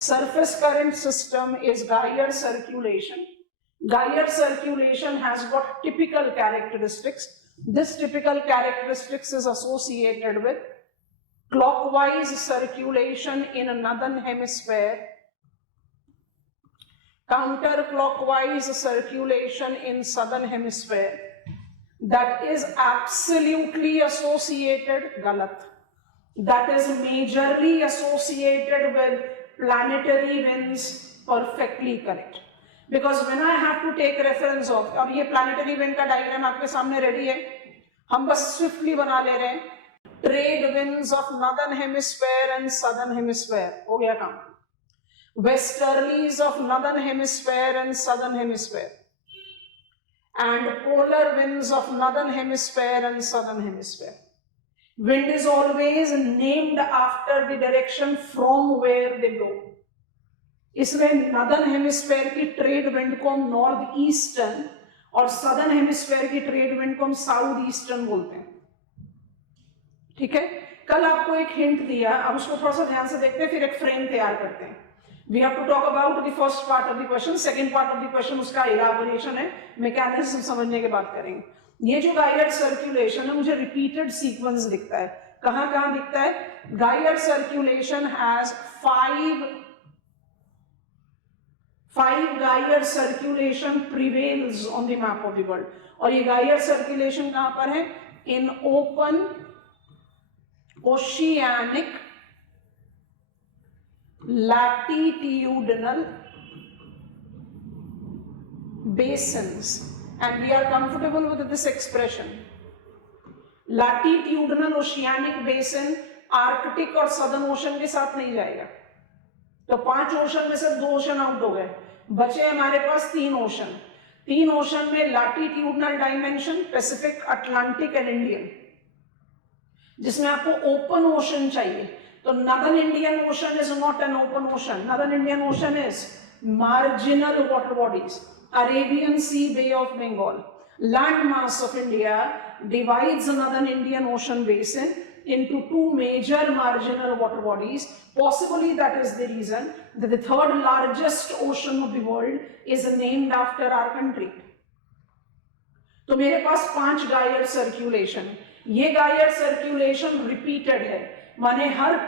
Surface current system is Geiger circulation. Geiger circulation has got typical characteristics. This typical characteristics is associated with clockwise circulation in a northern hemisphere, counterclockwise circulation in southern hemisphere. That is absolutely associated, galat. That is majorly associated with planetary winds, perfectly correct. Because when I have to take reference of, अब ये planetary wind का diagram आपके सामने ready है, हम बस swiftly बना ले रहे हैं, trade winds of northern hemisphere and southern hemisphere, हो गया काम. Westerlies of northern hemisphere and southern hemisphere, and polar winds of northern hemisphere and southern hemisphere. Wind is always named after the direction from where they blow. इसमें northern hemisphere की trade wind को हम north eastern और southern hemisphere की trade wind को हम south eastern बोलते हैं. ठीक है, कल आपको एक हिंट दिया, अब उसको थोड़ा सा ध्यान से देखते हैं, फिर एक फ्रेम तैयार करते हैं. We have to talk about the first part of the question, second part of the question उसका elaboration है, मैकेनिज्म समझने के बाद करेंगे. ये जो गाइयर सर्कुलेशन है मुझे रिपीटेड सीक्वेंस दिखता है. कहां कहां दिखता है? Gyre circulation has five gyre circulation prevails on the map of the world. और ये गाइयर सर्कुलेशन कहां पर है? In open oceanic latitudinal basins, and we are comfortable with this expression. Latitudinal oceanic basin Arctic और southern ocean के साथ नहीं जाएगा. तो 5 ओशन में से 2 ओशन आउट हो गए, बचे हमारे पास 3 ओशन. 3 ओशन में latitudinal dimension Pacific, Atlantic and Indian, जिसमें आपको ओपन ओशन चाहिए. तो northern Indian ocean is not an open ocean. Northern Indian ocean is marginal water bodies. Arabian Sea, Bay of Bengal. Land mass of India divides the northern Indian Ocean basin into 2 major marginal water bodies. Possibly that is the reason that the third largest ocean of the world is named after our country. तो मेरे पास 5 गाइयर circulation. ये gyre circulation repeated है, माने हर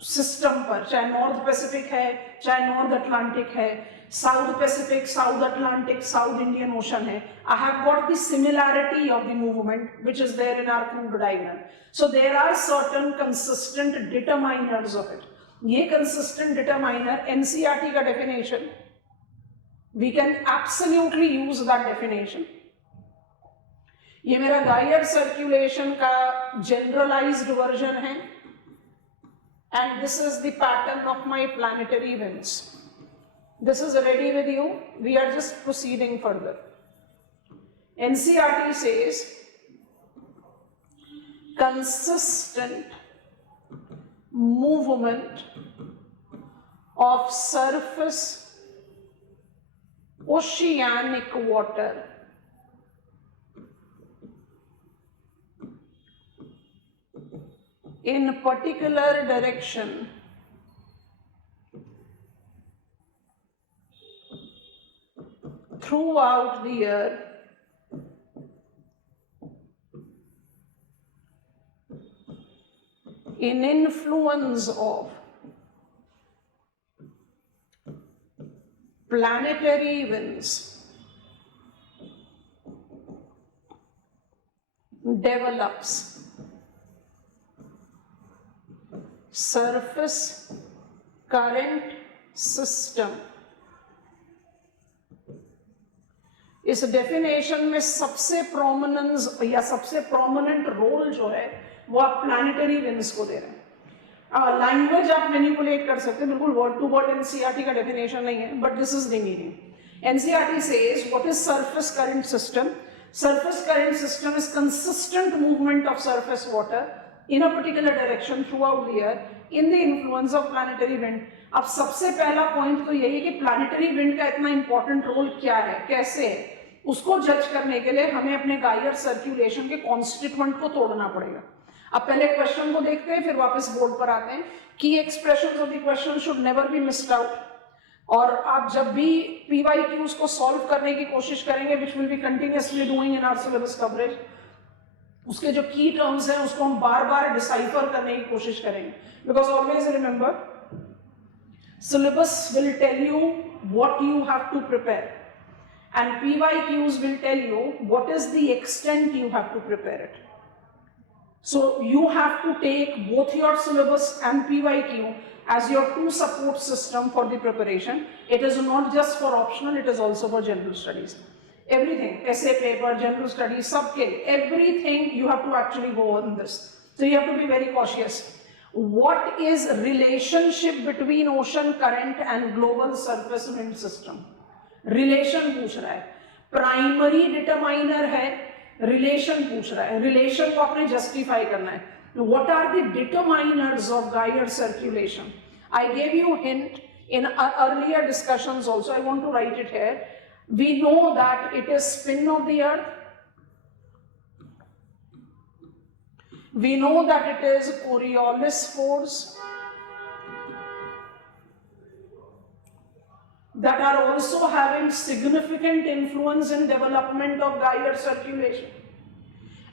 system पर, चाहे north Pacific है, चाहे north Atlantic है, south Pacific, south Atlantic, south Indian ocean है, I have got the similarity of the movement which is there in our crude diagram. So there are certain consistent determiners of it. ये consistent determiner NCERT का definition, we can absolutely use that definition. ये मेरा गाइयर circulation का generalized version है, and this is the pattern of my planetary winds. This is ready with you. We are just proceeding further. NCERT says consistent movement of surface oceanic water in particular direction throughout the year in influence of planetary winds develops surface current system. इस definition में सबसे prominence या सबसे prominent role जो है वो आप planetary winds को दे रहे हैं. लैंग्वेज आप मैनिपुलेट कर सकते हैं, बिल्कुल वर्ड टू वर्ड एनसीईआरटी का डेफिनेशन नहीं है, but this is the meaning. NCERT says what is surface current system. Surface current system is consistent movement of surface water in a particular direction throughout the year in the influence of planetary wind. अब सबसे पहला point तो यही है कि planetary wind का इतना important role क्या है, कैसे है, उसको जज करने के लिए हमें अपने गाइयर सर्कुलेशन के कॉन्स्टिट्यूएंट को तोड़ना पड़ेगा. अब पहले क्वेश्चन को देखते हैं, फिर वापस बोर्ड पर आते हैं. की expressions of the question should never be missed out. और आप जब भी PYQs को सॉल्व करने की कोशिश करेंगे, which will be continuously doing in our syllabus coverage, उसके जो की टर्म्स हैं उसको हम बार बार डिसाइफर करने की कोशिश करेंगे. Because always remember, syllabus will tell you what you have to prepare and PYQs will tell you what is the extent you have to prepare it. So you have to take both your syllabus and PYQ as your two support system for the preparation. It is not just for optional, it is also for general studies. Everything, essay paper, general studies, subke, everything you have to actually go on this. So you have to be very cautious. What is relationship between ocean current and global surface wind system? Relation पूछ रहा है. Primary determiner है, relation पूछ रहा है. Relation को आपने justify करना है. What are the determiners of Geiger circulation? I gave you hint in earlier discussions also. I want to write it here. We know that it is spin of the earth. We know that it is Coriolis force that are also having significant influence in development of Geiger circulation.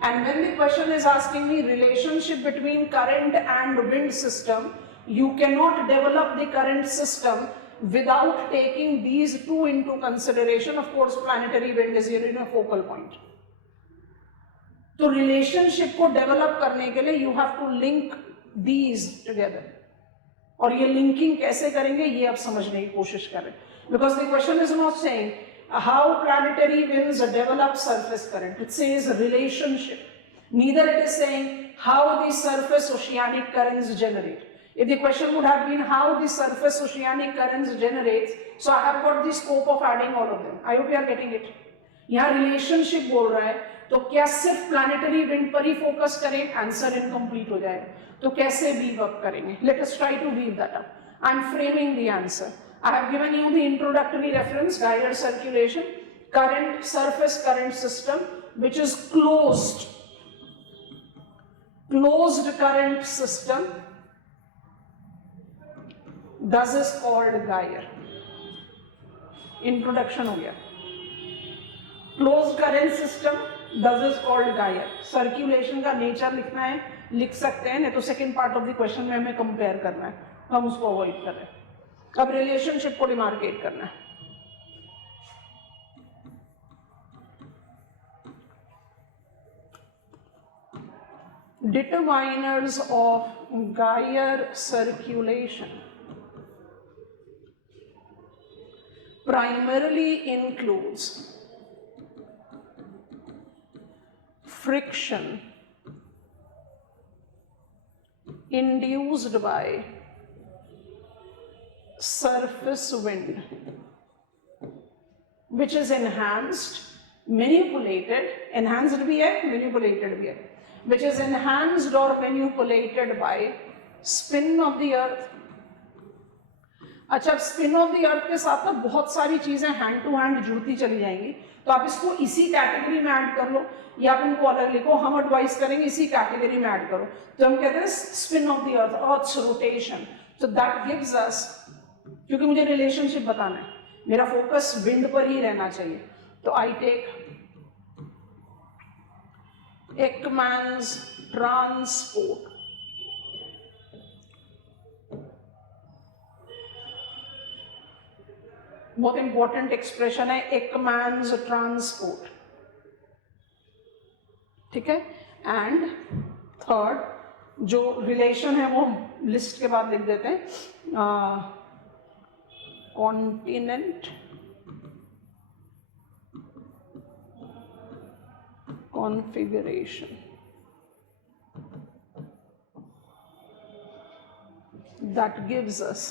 And when the question is asking me relationship between current and wind system, you cannot develop the current system without taking these two into consideration. Of course, planetary wind is here in a focal point. तो relationship को develop करने के लिए you have to link these together. और ये linking कैसे करेंगे ये आप समझने की कोशिश करें. Because the question is not saying how planetary winds develop surface current, it says relationship. Neither it is saying how the surface oceanic currents generate. If the question would have been how the surface oceanic currents generates, so I have got the scope of adding all of them. I hope you are getting it. यहाँ relationship बोल रहा है, तो क्या सिर्फ planetary wind पर ही focus करें? आंसर इनकम्प्लीट हो जाएगा. तो कैसे वीव अप करेंगे? Let us try to weave that up. I am framing the answer. I have given you the introductory reference, Geiger circulation, current, surface current system, which is closed current system. Thus is called Geiger. Introduction हो गया. Closed current system, thus is called Geiger. Circulation का nature लिखना है, लिख सकते हैं, नहीं तो second part of the question में हमें कंपेयर करना है, हम उसको अवॉइड कर रहे हैं. अब रिलेशनशिप को डिमार्केट करना है. Determiners of Geiger circulation primarily includes friction induced by surface wind, which is enhanced, manipulated, enhanced भी है, manipulated भी है, which is enhanced or manipulated by spin of the earth. अच्छा, स्पिन ऑफ द अर्थ के साथ ना बहुत सारी चीजें हैंड टू हैंड जुड़ती चली जाएंगी, तो आप इसको इसी कैटेगरी में ऐड कर लो या आप इनको अलग लिखो. हम एडवाइस करेंगे इसी कैटेगरी में ऐड करो. तो हम कहते हैं spin of the earth, earth's rotation. So that gives us, क्योंकि मुझे रिलेशनशिप बताना है, मेरा फोकस विंड पर ही रहना चाहिए, तो आई टेक एकमैन्स ट्रांसपोर्ट. बहुत इंपॉर्टेंट एक्सप्रेशन है, एकमैन्स ट्रांसपोर्ट. ठीक है. एंड थर्ड जो रिलेशन है वो लिस्ट के बाद लिख देते हैं, continent configuration that gives us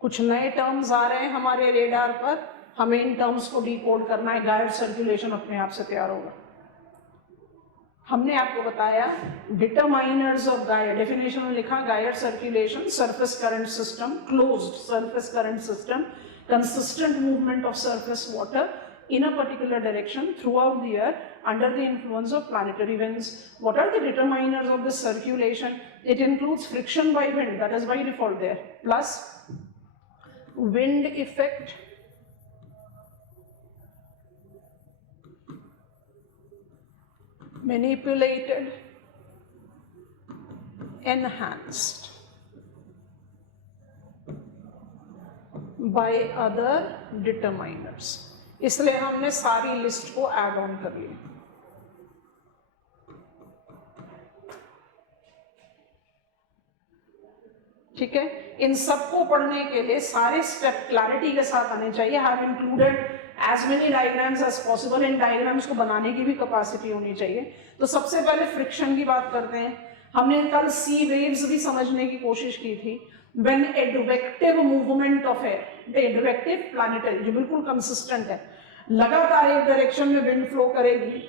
कुछ नए टर्म्स आ रहे हैं हमारे रेडार पर, हमें इन टर्म्स को डिकोड करना है. गाइड सर्कुलेशन अपने आप से तैयार होगा. हमने आपको बताया डिटरमाइनर्स ऑफ गायर, डेफिनेशन में लिखा गायर circulation, surface current system, closed surface current system, consistent movement of surface water in a particular direction throughout the year under the influence of planetary winds. What are the determiners of this circulation? It includes friction by wind, that is by default there, plus wind effect, manipulated, enhanced by other determiners. इसलिए हमने सारी list को add on कर लिया. ठीक है, इन सबको पढ़ने के लिए सारे स्टेप क्लैरिटी के साथ आने चाहिए. Have included as many diagrams as possible. इन डायग्राम्स को बनाने की भी कैपेसिटी होनी चाहिए. तो सबसे पहले फ्रिक्शन की बात करते हैं. हमने कल सी वेव्स भी समझने की कोशिश की थी. When advective movement of air, advective planetary जो बिल्कुल कंसिस्टेंट है, लगातार एक डायरेक्शन में विंड फ्लो करेगी,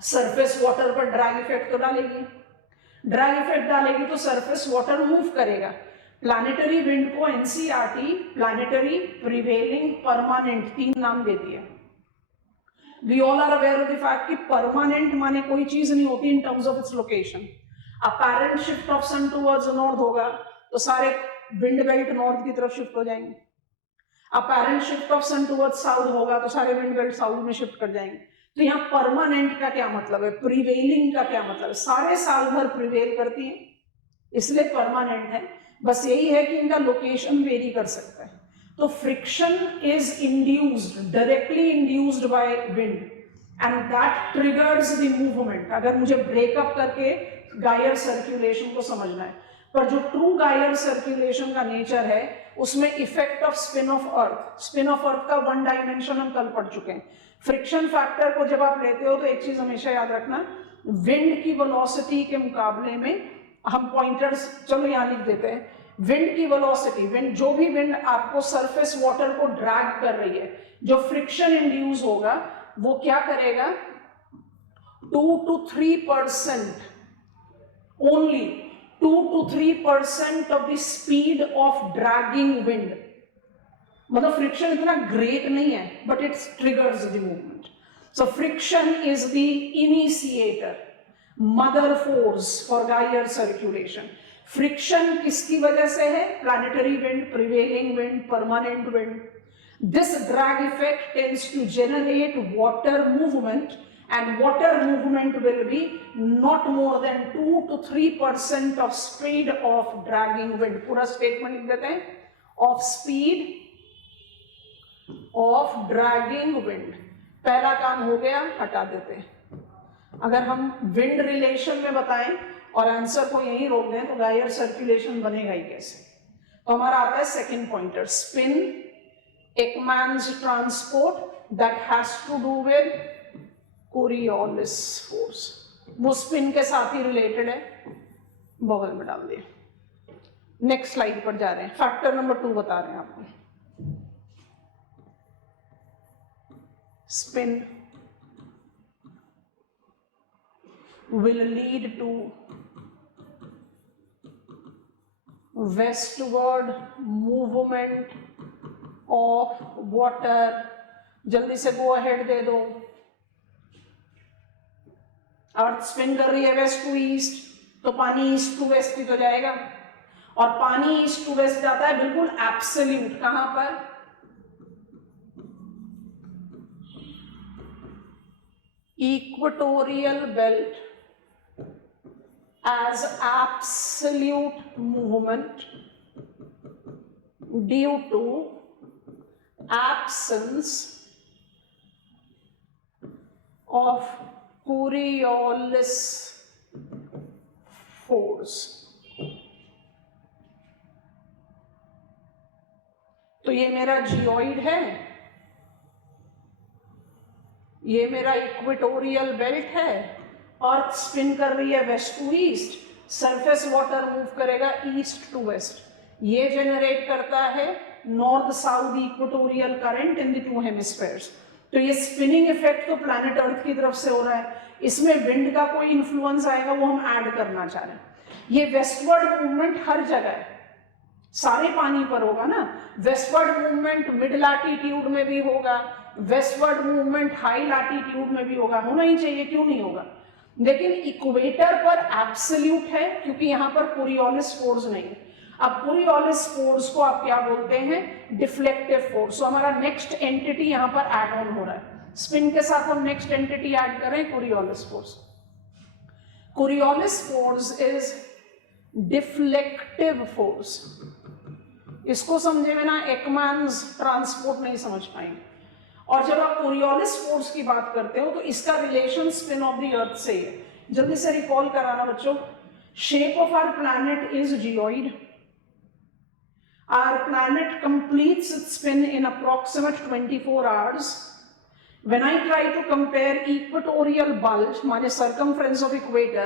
सरफेस वाटर पर ड्रैग इफेक्ट तो डालेगी. ड्रैग इफेक्ट डालेगी तो सरफेस वाटर मूव करेगा. प्लैनेटरी विंड को एनसीईआरटी प्लैनेटरी, प्रिवेलिंग, परमानेंट 3 नाम देती है. We all are aware of the fact कि परमानेंट माने कोई चीज नहीं होती in terms of its location. Apparent shift of sun towards north होगा तो सारे विंड बेल्ट नॉर्थ की तरफ शिफ्ट हो जाएंगे. Apparent shift of sun towards south होगा तो सारे विंड बेल्ट साउथ में शिफ्ट कर जाएंगे. तो यहाँ परमानेंट का क्या मतलब है, प्रिवेलिंग का क्या मतलब है? सारे साल भर प्रिवेल करती है इसलिए परमानेंट है. बस यही है कि इनका लोकेशन वेरी कर सकता है. तो friction is induced, directly induced by wind and that triggers the movement. अगर मुझे ब्रेकअप करके गायर सर्कुलेशन को समझना है, पर जो ट्रू गायर सर्कुलेशन का नेचर है उसमें effect of spin of earth, spin of earth का 1 डायमेंशन हम कल पढ़ चुके हैं. फ्रिक्शन फैक्टर को जब आप लेते हो तो एक चीज हमेशा याद रखना, विंड की वेलोसिटी के मुकाबले में हम पॉइंटर्स चलो यहां लिख देते हैं. विंड की वेलोसिटी, विंड जो भी विंड आपको सरफेस वाटर को ड्रैग कर रही है, जो फ्रिक्शन इंड्यूस होगा वो क्या करेगा, 2 to 3% only 2 to 3% of the speed of dragging wind. मतलब फ्रिक्शन इतना ग्रेट नहीं है but it triggers the movement. So friction is the initiator, mother force for gyre circulation. Friction किसकी वजह से है? Planetary wind, prevailing wind, permanent wind. This drag effect tends to generate water movement and water movement will be not more than 2 to 3% of speed of dragging wind. पूरा statement लिख देते हैं, of speed of dragging wind. पहला काम हो गया, हटा देते हैं. अगर हम विंड रिलेशन में बताएं और आंसर को यहीं रोक दें तो गायर सर्कुलेशन बनेगा ही कैसे? तो हमारा आता है second pointer, spin, Ekman's transport that has to do with Coriolis force. वो स्पिन के साथ ही रिलेटेड है, बगल में डाल दिए. नेक्स्ट स्लाइड पर जा रहे हैं. फैक्टर नंबर 2 बता रहे हैं आपको. Spin will lead to westward movement of water. जल्दी से गो अहेड दे दो. अर्थ स्पिन कर रही है वेस्ट टू ईस्ट तो पानी ईस्ट टू वेस्ट ही तो जाएगा, और पानी ईस्ट टू वेस्ट जाता है बिल्कुल एब्सोल्यूट. कहां पर? Equatorial belt as absolute movement due to absence of Coriolis force. तो ये मेरा जियोइड है, ये मेरा इक्वेटोरियल बेल्ट है, अर्थ स्पिन कर रही है west to east, surface water move करेगा ईस्ट टू वेस्ट. ये जेनरेट करता है north south equatorial current in the 2 hemispheres. तो ये स्पिनिंग इफेक्ट तो प्लैनेट अर्थ की तरफ से हो रहा है, इसमें विंड का कोई इन्फ्लुएंस आएगा वो हम ऐड करना चाह रहे हैं। ये वेस्टवर्ड मूवमेंट हर जगह है, सारे पानी पर होगा ना। वेस्टवर्ड मूवमेंट मिड लैटिट्यूड में भी होगा, वेस्टवर्ड मूवमेंट हाई लैटिट्यूड में भी होगा, होना ही चाहिए, क्यों नहीं होगा। लेकिन इक्वेटर पर एब्सोल्यूट है क्योंकि यहां पर कोरियोलिस फोर्स नहीं है। अब कोरियोलिस फोर्स को आप क्या बोलते हैं, डिफ्लेक्टिव फोर्स। तो हमारा नेक्स्ट एंटिटी यहां पर ऐड ऑन हो रहा है, स्पिन के साथ हम नेक्स्ट एंटिटी ऐड कर रहे हैं, Coriolis force. Coriolis force is deflective force. इसको समझे बिना एकमैन्स ट्रांसपोर्ट नहीं समझ पाएंगे। और जब आप कोरियोलिस फोर्स की बात करते हो तो इसका relation spin of the earth से है। जल्दी से रिकॉल कराना बच्चों, shape of our planet is geoid. Our planet completes its spin in approximate 24 hours. When I try to compare equatorial bulge, माने circumference of equator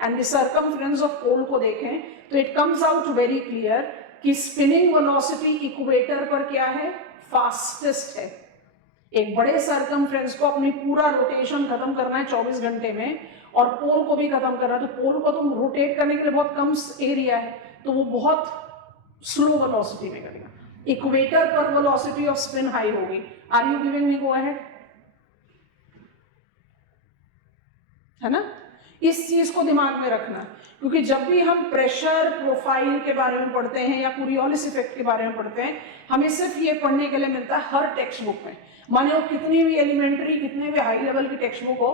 and the circumference of pole को देखें तो it comes out very clear कि spinning velocity equator पर क्या है, fastest है। एक बड़े सर्कमफ्रेंस को अपनी पूरा रोटेशन खत्म करना है 24 घंटे में, और पोल को भी खत्म करना है, तो पोल को तुम रोटेट करने के लिए बहुत कम एरिया है, तो वो बहुत स्लो वेलोसिटी में करेगा। इक्वेटर पर वेलोसिटी ऑफ स्पिन हाई होगी। Are you giving me, go ahead, है ना। इस चीज को दिमाग में रखना, क्योंकि जब भी हम प्रेशर प्रोफाइल के बारे में पढ़ते हैं या कोरियोलिस इफेक्ट के बारे में पढ़ते हैं, हमें सिर्फ ये पढ़ने के लिए मिलता है हर टेक्स्ट बुक में, माने वो कितनी भी एलिमेंट्री कितने भी हाई लेवल की टेक्स्ट बुक हो।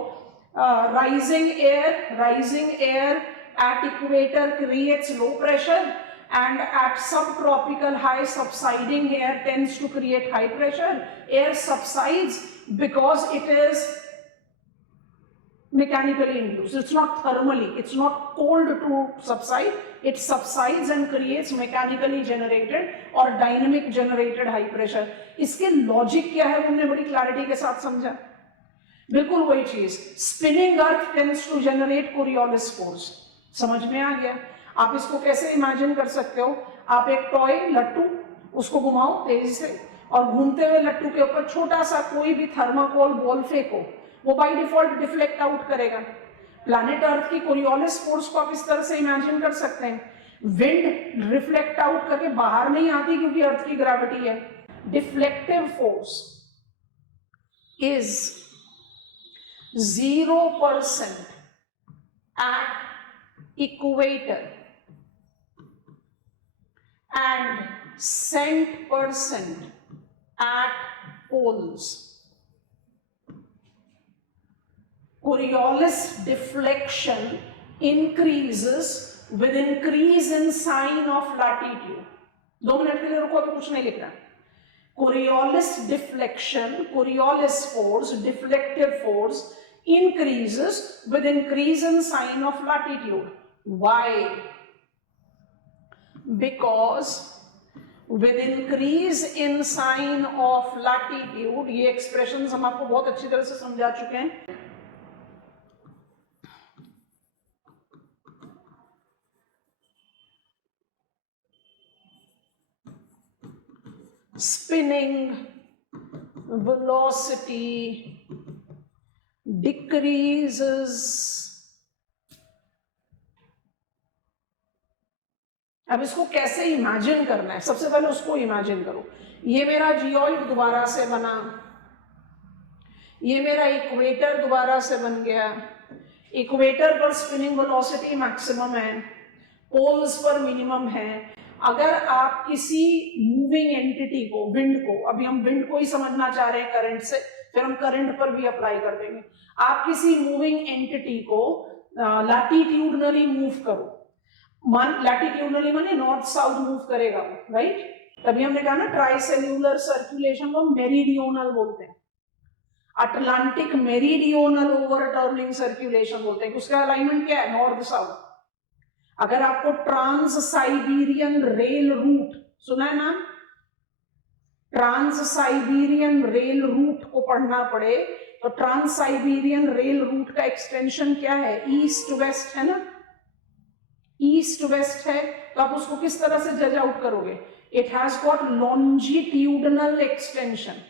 Rising air at equator creates low pressure and at subtropical high subsiding air tends to create high pressure. Air subsides because it is mechanically induced. It's not thermally, it's not cold to subside, it subsides and creates mechanically generated or dynamic generated high pressure. इसके logic क्या है हमने बड़ी clarity के साथ समझा, बिल्कुल वही चीज। Spinning earth tends to generate Coriolis force, समझ में आ गया। आप इसको कैसे इमेजिन कर सकते हो, आप एक टॉय लट्टू उसको घुमाओ तेजी से और घूमते हुए लट्टू के ऊपर छोटा सा कोई भी थर्माकोल बॉल फेंको, वो बाय डिफॉल्ट डिफ्लेक्ट आउट करेगा। प्लैनेट अर्थ की कोरियोलिस फोर्स को आप इस तरह से इमेजिन कर सकते हैं, विंड रिफ्लेक्ट आउट करके बाहर नहीं आती क्योंकि अर्थ की ग्रेविटी है। Deflective force is 0% at equator and cent% at poles. Coriolis deflection increases with increase in sign of latitude. 2 minute के लिए रुको, अभी कुछ नहीं लिखना। Coriolis deflection, Coriolis force, deflective force increases with increase in sign of latitude. Why? Because with increase in sign of latitude, ये expressions हम आपको बहुत अच्छी तरह से समझा चुके हैं। Spinning velocity decreases। अब इसको कैसे इमेजिन करना है, सबसे पहले उसको इमेजिन करो। ये मेरा जियोइड दोबारा से बना, ये मेरा इक्वेटर दोबारा से बन गया। इक्वेटर पर स्पिनिंग वेलोसिटी मैक्सिमम है, पोल्स पर मिनिमम है। अगर आप किसी मूविंग एंटिटी को, विंड को, अभी हम विंड को ही समझना चाह रहे हैं करंट से, फिर हम करंट पर भी अप्लाई कर देंगे। आप किसी मूविंग एंटिटी को लैटिट्यूडनली मूव करो, लैटिट्यूडनली माने नॉर्थ साउथ मूव करेगा, राइट। तभी हमने कहा ना ट्राइसेल्यूलर सर्कुलेशन को मेरीडियोनल बोलते हैं, अटलांटिक मेरीडियोनल ओवरटर्निंग सर्कुलेशन बोलते हैं। उसका अलाइनमेंट क्या है, नॉर्थ साउथ। अगर आपको ट्रांस साइबेरियन रेल रूट सुना है नाम, ट्रांस साइबेरियन रेल रूट को पढ़ना पड़े तो ट्रांस साइबेरियन रेल रूट का एक्सटेंशन क्या है, ईस्ट वेस्ट है ना, ईस्ट वेस्ट है। तो आप उसको किस तरह से जज आउट करोगे, it has got longitudinal extension.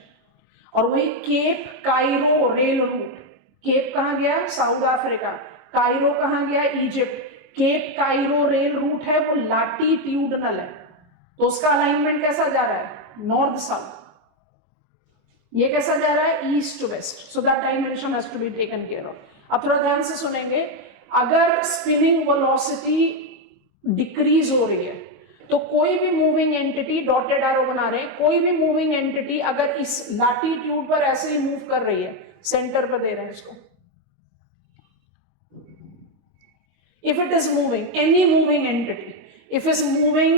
और वही Cape Cairo rail route, Cape कहाँ गया? South Africa. कायरो कहाँ गया? Egypt. Cape Cairo rail route है वो लैटिट्यूडनल है, तो उसका अलाइनमेंट कैसा जा रहा है? North south. ये कैसा जा रहा है? East to west. So that dimension has to be taken care of. अब थोड़ा ध्यान से सुनेंगे, अगर स्पिनिंग वेलोसिटी डिक्रीज हो रही है तो कोई भी मूविंग एंटिटी, डॉटेड एरो बना रहे हैं, कोई भी मूविंग एंटिटी अगर इस लैटिट्यूड पर ऐसे ही मूव कर रही है, सेंटर पर दे रहे हैं इसको, if it is moving, any moving entity, if is moving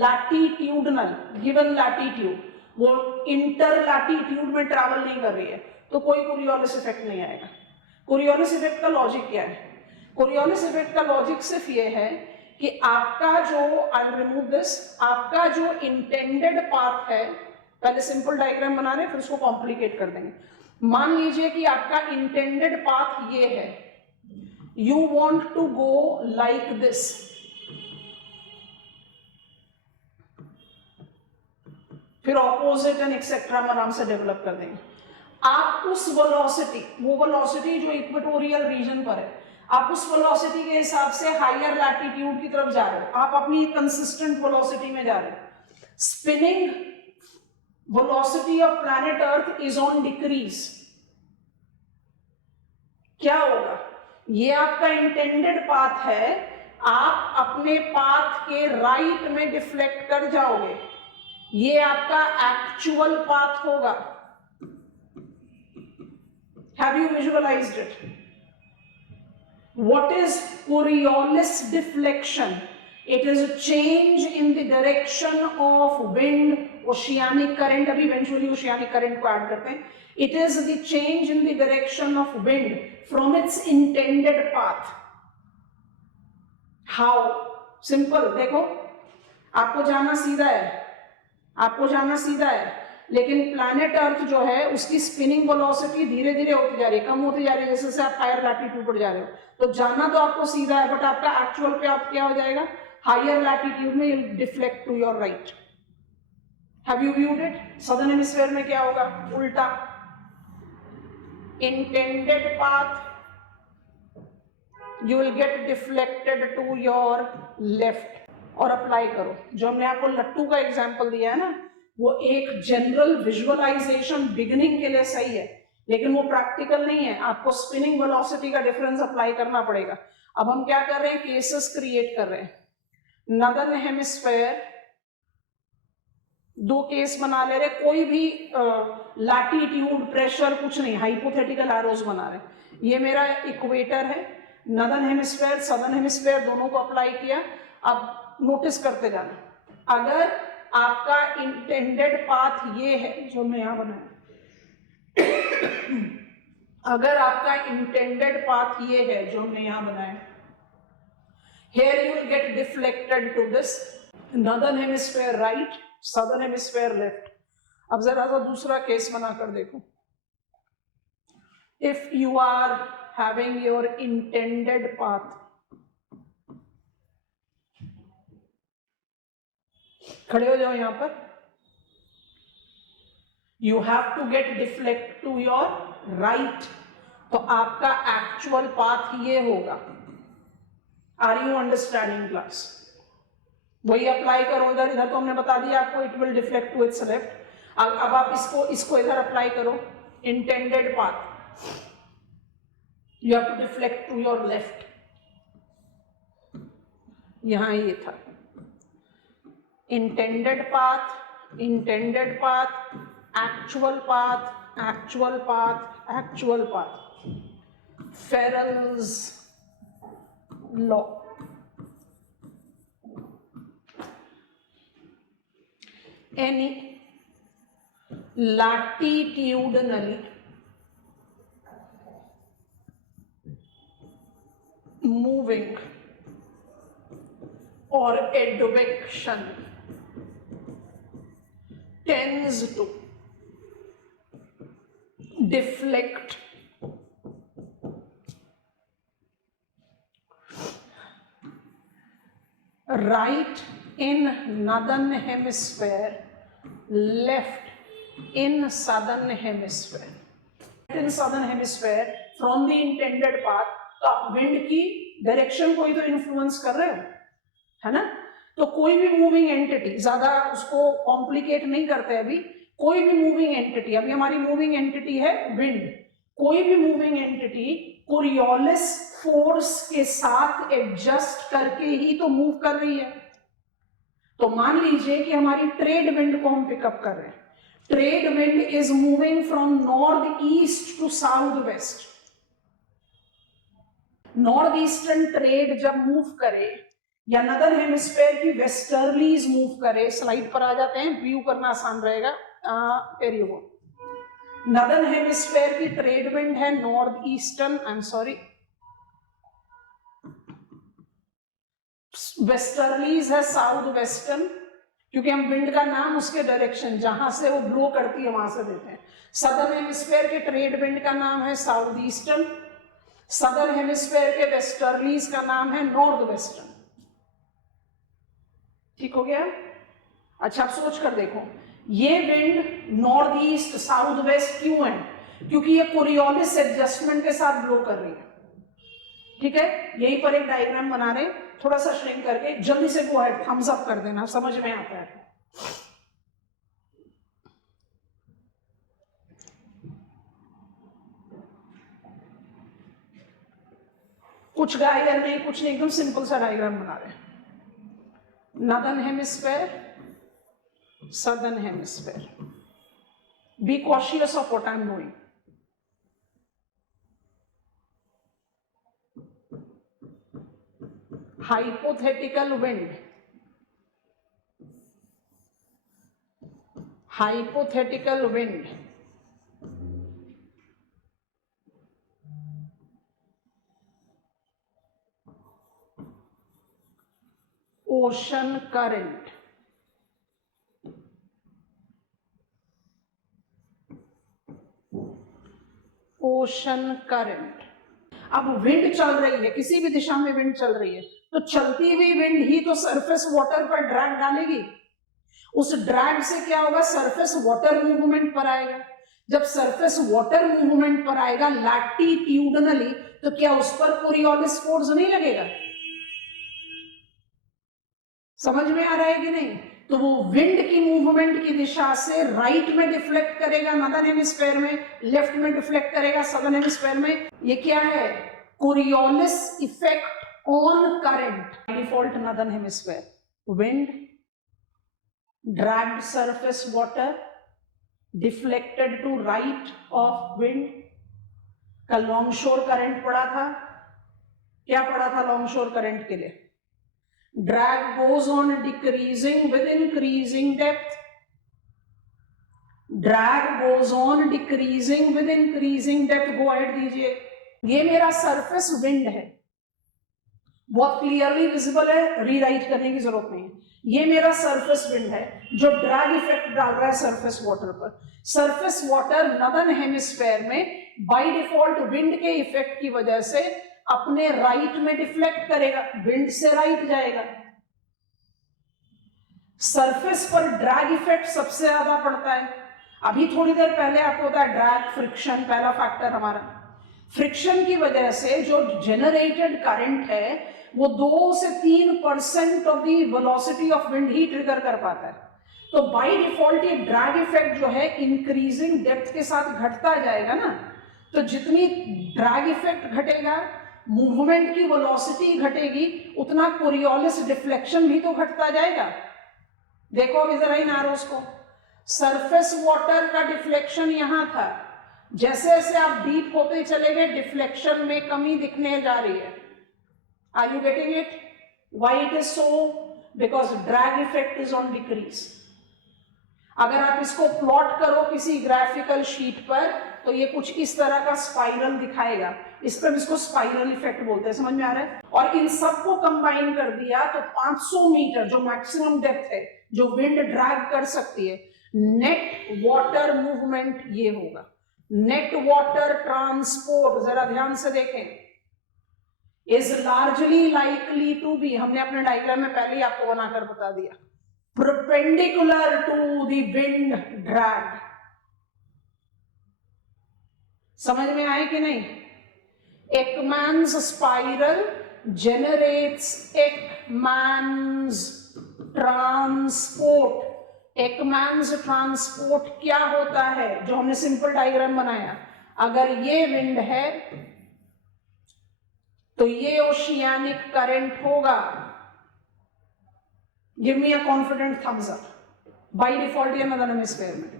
latitudinal, given latitude, वो इंटर लैटिट्यूड में ट्रैवल नहीं कर रही है, तो कोई कोरियोलिस इफेक्ट नहीं आएगा। कोरियोलिस इफेक्ट का लॉजिक क्या है? कोरियोलिस इफेक्ट का लॉजिक सिर्फ ये है कि आपका जो, आई विल रिमूव दिस, आपका जो इंटेंडेड पाथ है, पहले सिंपल डायग्राम बना रहे हैं फिर उसको कॉम्प्लिकेट कर देंगे। मान लीजिए कि आपका इंटेंडेड पाथ ये है, you want to go like this, फिर ऑपोजिट एंड एक्सेट्रा आराम से डेवलप कर देंगे। आप उस वेलोसिटी, वो वेलोसिटी जो इक्वेटोरियल रीजन पर है, आप उस वेलोसिटी के हिसाब से हायर लैटिट्यूड की तरफ जा रहे हो, आप अपनी कंसिस्टेंट वेलोसिटी में जा रहे हो। Spinning velocity of planet earth is on decrease. क्या होगा? ये आपका इंटेंडेड पाथ है, आप अपने पाथ के राइट में डिफ्लेक्ट कर जाओगे, ये आपका एक्चुअल पाथ होगा। Have you visualised it? What is Coriolis deflection? It is a change in the direction of wind, oceanic current, अभी इवेंचुअली ओशियानिक करंट को ऐड करते हैं। It is the change in the direction of wind from its intended path. How? Simple. देखो, आपको जाना सीधा है, आपको जाना सीधा है, लेकिन प्लैनेट अर्थ जो है उसकी स्पिनिंग वेलोसिटी धीरे धीरे होती जा रही है, कम होती जा रही है जैसे जैसे आप हायर लैटिट्यूड पर जा रहे हो। तो जाना तो आपको सीधा है, बट आपका एक्चुअल पाथ क्या हो जाएगा? हायर लैटिट्यूड में you'll deflect to your right. Have you viewed it? Southern hemisphere में क्या होगा? उल्टा। Intended path, you will get deflected to your left। और अप्लाई करो, जो हमने आपको लट्टू का एग्जांपल दिया है ना, वो एक जनरल विजुअलाइजेशन बिगिनिंग के लिए सही है, लेकिन वो प्रैक्टिकल नहीं है। आपको स्पिनिंग वेलोसिटी का डिफरेंस अप्लाई करना पड़ेगा। अब हम क्या कर रहे हैं? केसेस क्रिएट कर रहे हैं। नॉर्दर्न हेमिस्फीयर, दो केस बना ले रहे, कोई भी लैटिट्यूड, प्रेशर कुछ नहीं, हाइपोथेटिकल एरोज बना रहे। ये मेरा इक्वेटर है, नॉर्दर्न हेमिस्फीयर, सदर्न हेमिस्फीयर, दोनों को अप्लाई किया। अब नोटिस करते जाना, अगर आपका इंटेंडेड पाथ ये है जो मैं यहां बनाया, अगर आपका इंटेंडेड पाथ ये है जो हमने यहां बनाया, here you will get deflected to this northern hemisphere right, southern hemisphere left। अब जरा सा दूसरा केस बनाकर देखो। If you are having your intended path, खड़े हो जाओ यहां पर, you have to get deflect to your right, तो आपका एक्चुअल पाथ ये होगा। Are you understanding class? वही अप्लाई करो इधर, इधर तो हमने बता दिया आपको, it will deflect to its left. अब आप इसको इधर अप्लाई करो, intended path, you have to deflect to your left. यहां ये था intended path, intended path, actual path, actual path, actual path, Ferrel's law. Any latitudinally moving or advection tends to deflect right in northern hemisphere, left in southern hemisphere. In southern hemisphere from the intended path, तो आप wind की direction को ही तो influence कर रहे हो, है ना। तो कोई भी मूविंग एंटिटी, ज्यादा उसको कॉम्प्लिकेट नहीं करते अभी, कोई भी मूविंग एंटिटी, अभी हमारी मूविंग एंटिटी है विंड, कोई भी मूविंग एंटिटी कोरियोलिस फोर्स के साथ एडजस्ट करके ही तो मूव कर रही है। तो मान लीजिए कि हमारी ट्रेड विंड को हम पिकअप कर रहे हैं, trade wind is moving from north east to south west. North eastern trade जब मूव करे या नदर्न हेमिस्फेयर की वेस्टर्लीज मूव करे, स्लाइड पर आ जाते हैं, व्यू करना आसान रहेगा, नदर्न हेमिस्फेयर की ट्रेड विंड है north eastern, I am sorry, westerlies है साउथ वेस्टर्न, क्योंकि हम विंड का नाम उसके डायरेक्शन जहां से वो ब्लो करती है वहां से देते हैं। सदर्न हेमिस्फेयर के ट्रेड विंड का नाम है साउथ ईस्टर्न, सदर्न हेमिस्फेयर के वेस्टर्लीज का नाम है नॉर्थ वेस्टर्न। ठीक हो गया। अच्छा, आप सोच कर देखो, ये wind north east south west क्यों है? क्योंकि ये कोरियोलिस एडजस्टमेंट के साथ ब्लो कर रही है। ठीक है, यहीं पर एक डायग्राम बना रहे, थोड़ा सा श्रिंक करके, जल्दी से गो अहेड, थम्स अप कर देना, समझ में आता है। कुछ गायर नहीं, कुछ नहीं, एकदम सिंपल सा डायग्राम बना रहे। Northern hemisphere, southern hemisphere, be cautious of what I am doing. hypothetical wind, hypothetical wind, ocean current, ocean current। अब विंड चल रही है, किसी भी दिशा में विंड चल रही है, तो चलती हुई विंड ही तो सरफेस वाटर पर ड्रैग डालेगी। उस ड्रैग से क्या होगा? सरफेस वाटर मूवमेंट पर आएगा। जब सरफेस वाटर मूवमेंट पर आएगा लैटिट्यूडनली, तो क्या उस पर कोरियोलिस फोर्स नहीं लगेगा? समझ में आ रहा है कि नहीं? तो वो विंड की मूवमेंट की दिशा से राइट में डिफ्लेक्ट करेगा नॉर्दर्न हेमिस्फेयर में, लेफ्ट में डिफ्लेक्ट करेगा सदर्न हेमिस्फेयर में। ये क्या है? Coriolis effect on current, default northern hemisphere, wind, dragged surface water, deflected to right of wind। कल लॉन्ग शोर करंट पढ़ा था, क्या पढ़ा था लॉन्ग शोर करंट के लिए? Drag goes on decreasing with increasing depth, drag goes on decreasing with increasing depth. Go ahead दीजिए। ये मेरा सरफेस विंड है, बहुत क्लियरली विजिबल है, रीराइट करने की जरूरत नहीं है। ये मेरा सरफेस विंड है जो ड्रैग इफेक्ट डाल रहा है सरफेस वाटर पर। सरफेस वाटर नॉर्दर्न हेमिस्फेयर में बाय डिफॉल्ट विंड के इफेक्ट की वजह से अपने राइट में डिफ्लेक्ट करेगा, विंड से राइट जाएगा। सरफेस पर ड्रैग इफेक्ट सबसे ज्यादा पड़ता है। अभी थोड़ी देर पहले आपको होता है ड्रैग, फ्रिक्शन, पहला फैक्टर हमारा। फ्रिक्शन की वजह से जो जेनरेटेड करंट है वो 2 से 3% of the velocity of wind he trigger कर पाता है। तो बाय डिफॉल्ट ये ड्रैग इफेक्ट जो है इंक्रीजिंग डेप्थ के साथ घटता जाएगा ना, तो जितनी ड्रैग इफेक्ट घटेगा, मूवमेंट की वेलोसिटी घटेगी, उतना कोरियोलिस डिफ्लेक्शन भी तो घटता जाएगा। देखो अभी जरा इन एरोस को, सरफेस वाटर का डिफ्लेक्शन यहां था, जैसे जैसे आप डीप होते चले गए डिफ्लेक्शन में कमी दिखने जा रही है। Are you getting it? Why it is so? Because drag effect is on decrease. अगर आप इसको प्लॉट करो किसी ग्राफिकल शीट पर, तो ये कुछ इस तरह का स्पाइरल दिखाएगा। इस पर इसको स्पाइरल इफेक्ट बोलते हैं, समझ में आ रहा है? और इन सबको कंबाइन कर दिया तो 500 मीटर जो मैक्सिमम डेप्थ है जो विंड ड्रैग कर सकती है, नेट वाटर मूवमेंट ये होगा। नेट वाटर ट्रांसपोर्ट, जरा ध्यान से देखें, is largely likely to be, हमने अपने डायग्राम में पहले ही आपको बनाकर बता दिया, perpendicular to the wind drag। समझ में आए कि नहीं? एकमैन्स spiral generates एकमैन्स transport. Ekman's transport क्या होता है, जो हमने सिंपल डायग्राम बनाया, अगर ये विंड है तो ये ओशियानिक करंट होगा। Give me a confident thumbs up. By default ये नदर्न हेमिस्फीयर में,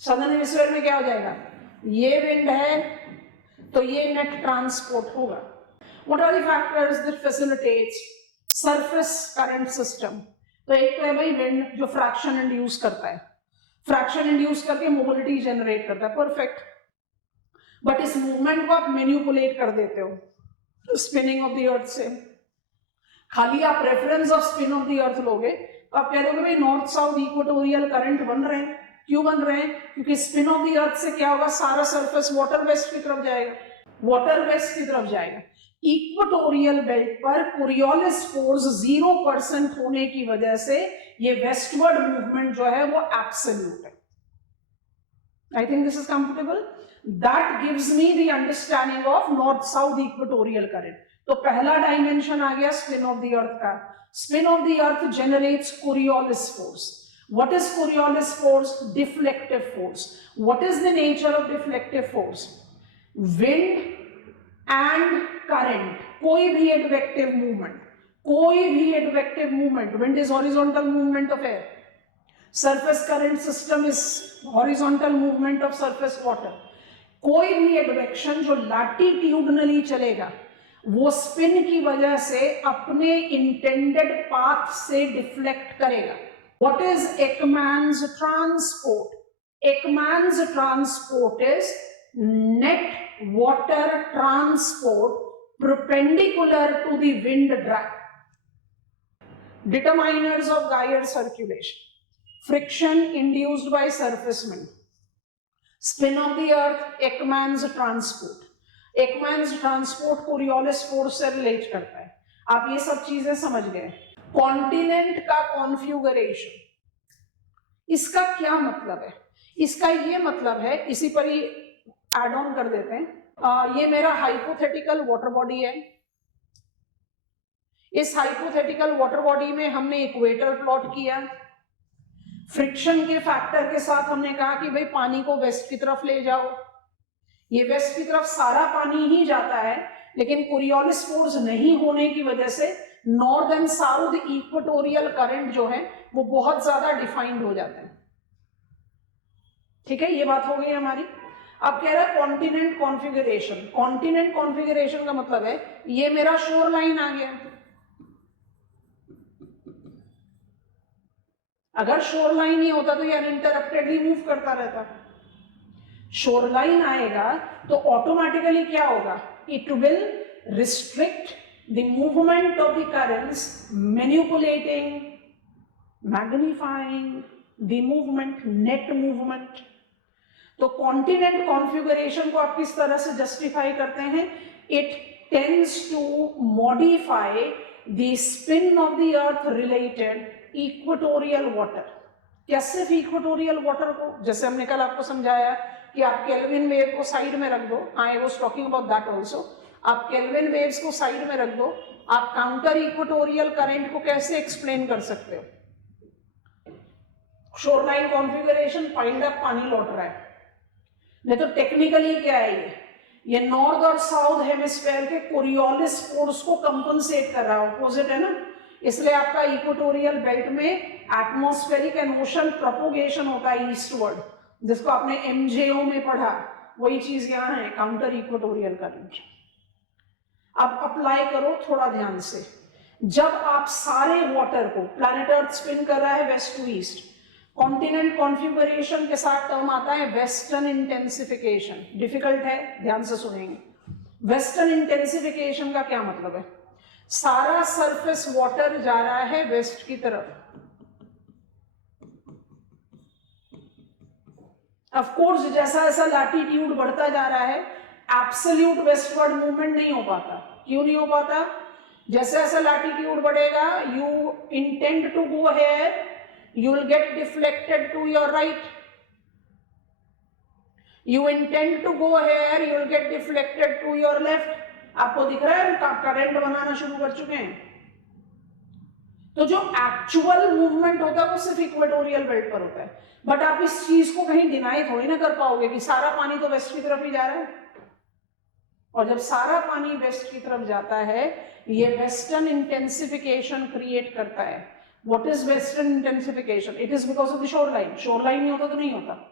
सदर्न हेमिस्फीयर में क्या हो जाएगा, ये विंड है तो ये नेट ट्रांसपोर्ट होगा। What are the factors that facilitates surface current system? तो एक तो है भाई विंड, जो फ्रैक्शन इंड्यूस करता है, फ्रैक्शन इंड्यूस करके मोबिलिटी जनरेट करता है, परफेक्ट। बट इस मूवमेंट को आप मैनिपुलेट कर देते हो स्पिनिंग ऑफ द अर्थ से। खाली आप reference of spin of the अर्थ लोगे तो आप कह दोगे भाई नॉर्थ साउथ इक्वेटोरियल करंट बन रहे हैं। क्यों बन रहे हैं? क्योंकि स्पिन ऑफ द अर्थ से क्या होगा, सारा सरफेस वाटर वेस्ट की तरफ जाएगा, वाटर वेस्ट की तरफ जाएगा। इक्वेटोरियल बेल्ट पर कोरियोलिस फोर्स 0% होने की वजह से ये वेस्टवर्ड मूवमेंट जो है वो एब्सोल्यूट है। I think this is comfortable. That gives me the understanding of north south equatorial current. तो पहला डायमेंशन आ गया स्पिन ऑफ द अर्थ का। Spin of the earth generates Coriolis force. What is Coriolis force? Deflective force. What is the nature of deflective force? Wind and current. कोई भी advective movement, कोई भी advective movement. Wind is horizontal movement of air. Surface current system is horizontal movement of surface water. कोई भी advection जो latitudinally चलेगा, वो spin की वजह से अपने intended path से deflect करेगा। What is Ekman's transport? Ekman's transport is net water transport perpendicular to the wind drag. Determiners of gyre circulation. Friction induced by surface wind. Spin of the earth, Ekman's transport. Ekman's transport Coriolis force से relate करता है। आप ये सब चीजें समझ गए। Continent का कॉन्फ़िगरेशन, इसका क्या मतलब है? इसका ये मतलब है, इसी पर ही एड ऑन कर देते हैं। ये मेरा हाइपोथेटिकल वाटर बॉडी है। इस हाइपोथेटिकल वाटर बॉडी में हमने इक्वेटर प्लॉट किया। फ्रिक्शन के फैक्टर के साथ हमने कहा कि भाई पानी को वेस्ट की तरफ ले जाओ। ये वेस्ट की तरफ सारा पानी ही जाता है, लेकिन कोरियोलिस फोर्स नहीं होने की वजह से north and south equatorial current जो है वो बहुत ज्यादा डिफाइंड हो जाते हैं। ठीक है, ये बात हो गई हमारी। अब कह रहा है कॉन्टिनेंट कॉन्फ़िगरेशन। कॉन्टिनेंट कॉन्फ़िगरेशन का मतलब है ये मेरा शोर लाइन आ गया। अगर शोर लाइन ही होता तो ये अनइंटरप्टेडली मूव करता रहता। शोर लाइन आएगा तो ऑटोमेटिकली क्या होगा, it will restrict the movement of the currents, manipulating, magnifying the movement, net movement. तो कॉन्टिनेंट कॉन्फ़िगरेशन को आप किस तरह से जस्टिफाई करते हैं? It tends to modify the spin of the earth related equatorial water. क्या सिर्फ इक्वेटोरियल वाटर को? जैसे हमने कल आपको समझाया कि आप केल्विन वेव को साइड में रख दो। I was talking about that also. आप केल्विन वेव्स को साइड में रख दो, आप काउंटर इक्वेटोरियल करंट को कैसे एक्सप्लेन कर सकते हो? शोरलाइन कॉन्फ़िगरेशन, फाइंड अप, पानी लौट रहा है। नहीं तो टेक्निकली क्या है, ये नॉर्थ और साउथ हेमिस्फेयर के कोरियोलिस फोर्स को कंपनसेट कर रहा है, ऑपोजिट है ना। इसलिए आपका इक्वेटोरियल बेल्ट में एटमॉस्फेरिक एंड ओशन प्रोपोगेशन होता है ईस्टवर्ड, जिसको आपने एमजेओ में पढ़ा। वही चीज यहाँ है, काउंटर इक्वेटोरियल करंट। अब अप्लाई करो थोड़ा ध्यान से। जब आप सारे वाटर को, प्लैनेट अर्थ स्पिन कर रहा है west to east, continent configuration के साथ टर्म आता है वेस्टर्न इंटेंसिफिकेशन। डिफिकल्ट है, ध्यान से सुनेंगे। वेस्टर्न इंटेंसिफिकेशन का क्या मतलब है? सारा सरफेस वाटर जा रहा है वेस्ट की तरफ। ऑफ कोर्स जैसा जैसा लैटिट्यूड बढ़ता जा रहा है, एब्सोल्यूट वेस्टवर्ड मूवमेंट नहीं हो पाता। क्यों नहीं हो पाता? जैसे जैसे लैटिट्यूड बढ़ेगा, you intend to go here, you will get deflected to your right. You intend to go here, you will get deflected to your left. आपको दिख रहा है हम करंट बनाना शुरू कर चुके हैं। तो जो एक्चुअल मूवमेंट होता है वो सिर्फ इक्वेटोरियल बेल्ट पर होता है, बट आप इस चीज को कहीं डिनाई थोड़ी ना कर पाओगे कि सारा पानी तो वेस्ट की तरफ ही जा रहा है। और जब सारा पानी वेस्ट की तरफ जाता है, ये वेस्टर्न इंटेंसिफिकेशन क्रिएट करता है। What is western intensification? It is because of the shore line. Shore line नहीं होता तो नहीं होता।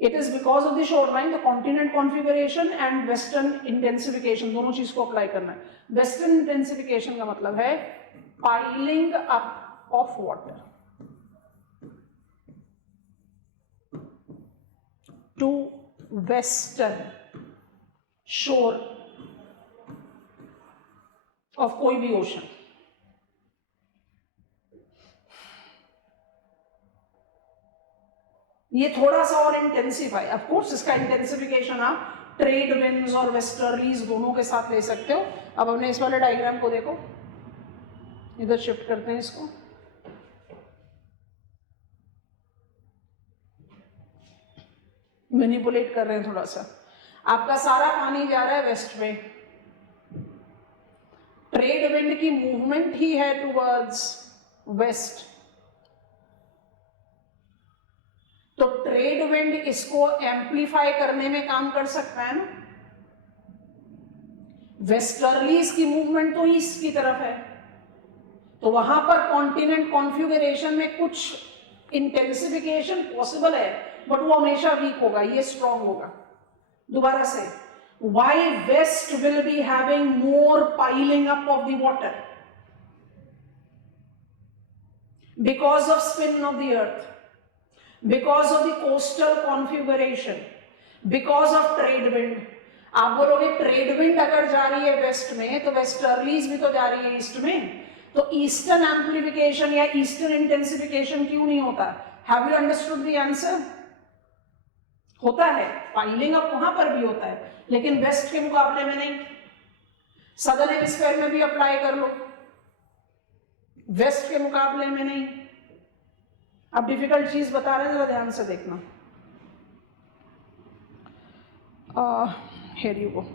It is because of the shore line, the continent configuration and western intensification, दोनों चीज को अप्लाई करना है। वेस्टर्न इंटेंसिफिकेशन का मतलब है piling up of water to western shore of कोई भी ओशन। ये थोड़ा सा और इंटेंसिफाई, ऑफ कोर्स इसका इंटेंसिफिकेशन आप ट्रेड विंड्स और वेस्टर्लीज दोनों के साथ ले सकते हो। अब हमने इस वाले डायग्राम को देखो, इधर शिफ्ट करते हैं इसको। मैनिपुलेट कर रहे हैं थोड़ा सा। आपका सारा पानी जा रहा है वेस्ट में, ट्रेड विंड की मूवमेंट ही है टुवर्ड्स वेस्ट, तो ट्रेड विंड इसको एम्प्लीफाई करने में काम कर सकता है ना। वेस्टर्लीज की मूवमेंट तो ईस्ट की तरफ है, तो वहां पर कॉन्टिनेंट कॉन्फ़िगरेशन में कुछ इंटेंसिफिकेशन पॉसिबल है, बट वो हमेशा वीक होगा, ये स्ट्रॉन्ग होगा। दोबारा से, why west will be having more piling up of the water? Because of spin of the earth, because of the coastal configuration, because of trade wind. आप बोलोगे ट्रेड विंड अगर जा रही है वेस्ट में, तो वेस्टर्लीज भी तो जा रही है ईस्ट में, तो ईस्टर्न एम्प्लीफिकेशन या ईस्टर्न इंटेंसिफिकेशन क्यों नहीं होता? Have you understood the answer? होता है, पाइलिंग अप वहां पर भी होता है, लेकिन वेस्ट के मुकाबले में नहीं। सदर्न हेमिस्फीयर में भी अप्लाई कर लो, वेस्ट के मुकाबले में नहीं। अब डिफिकल्ट चीज बता रहे हैं, जरा ध्यान से देखना। Here you go.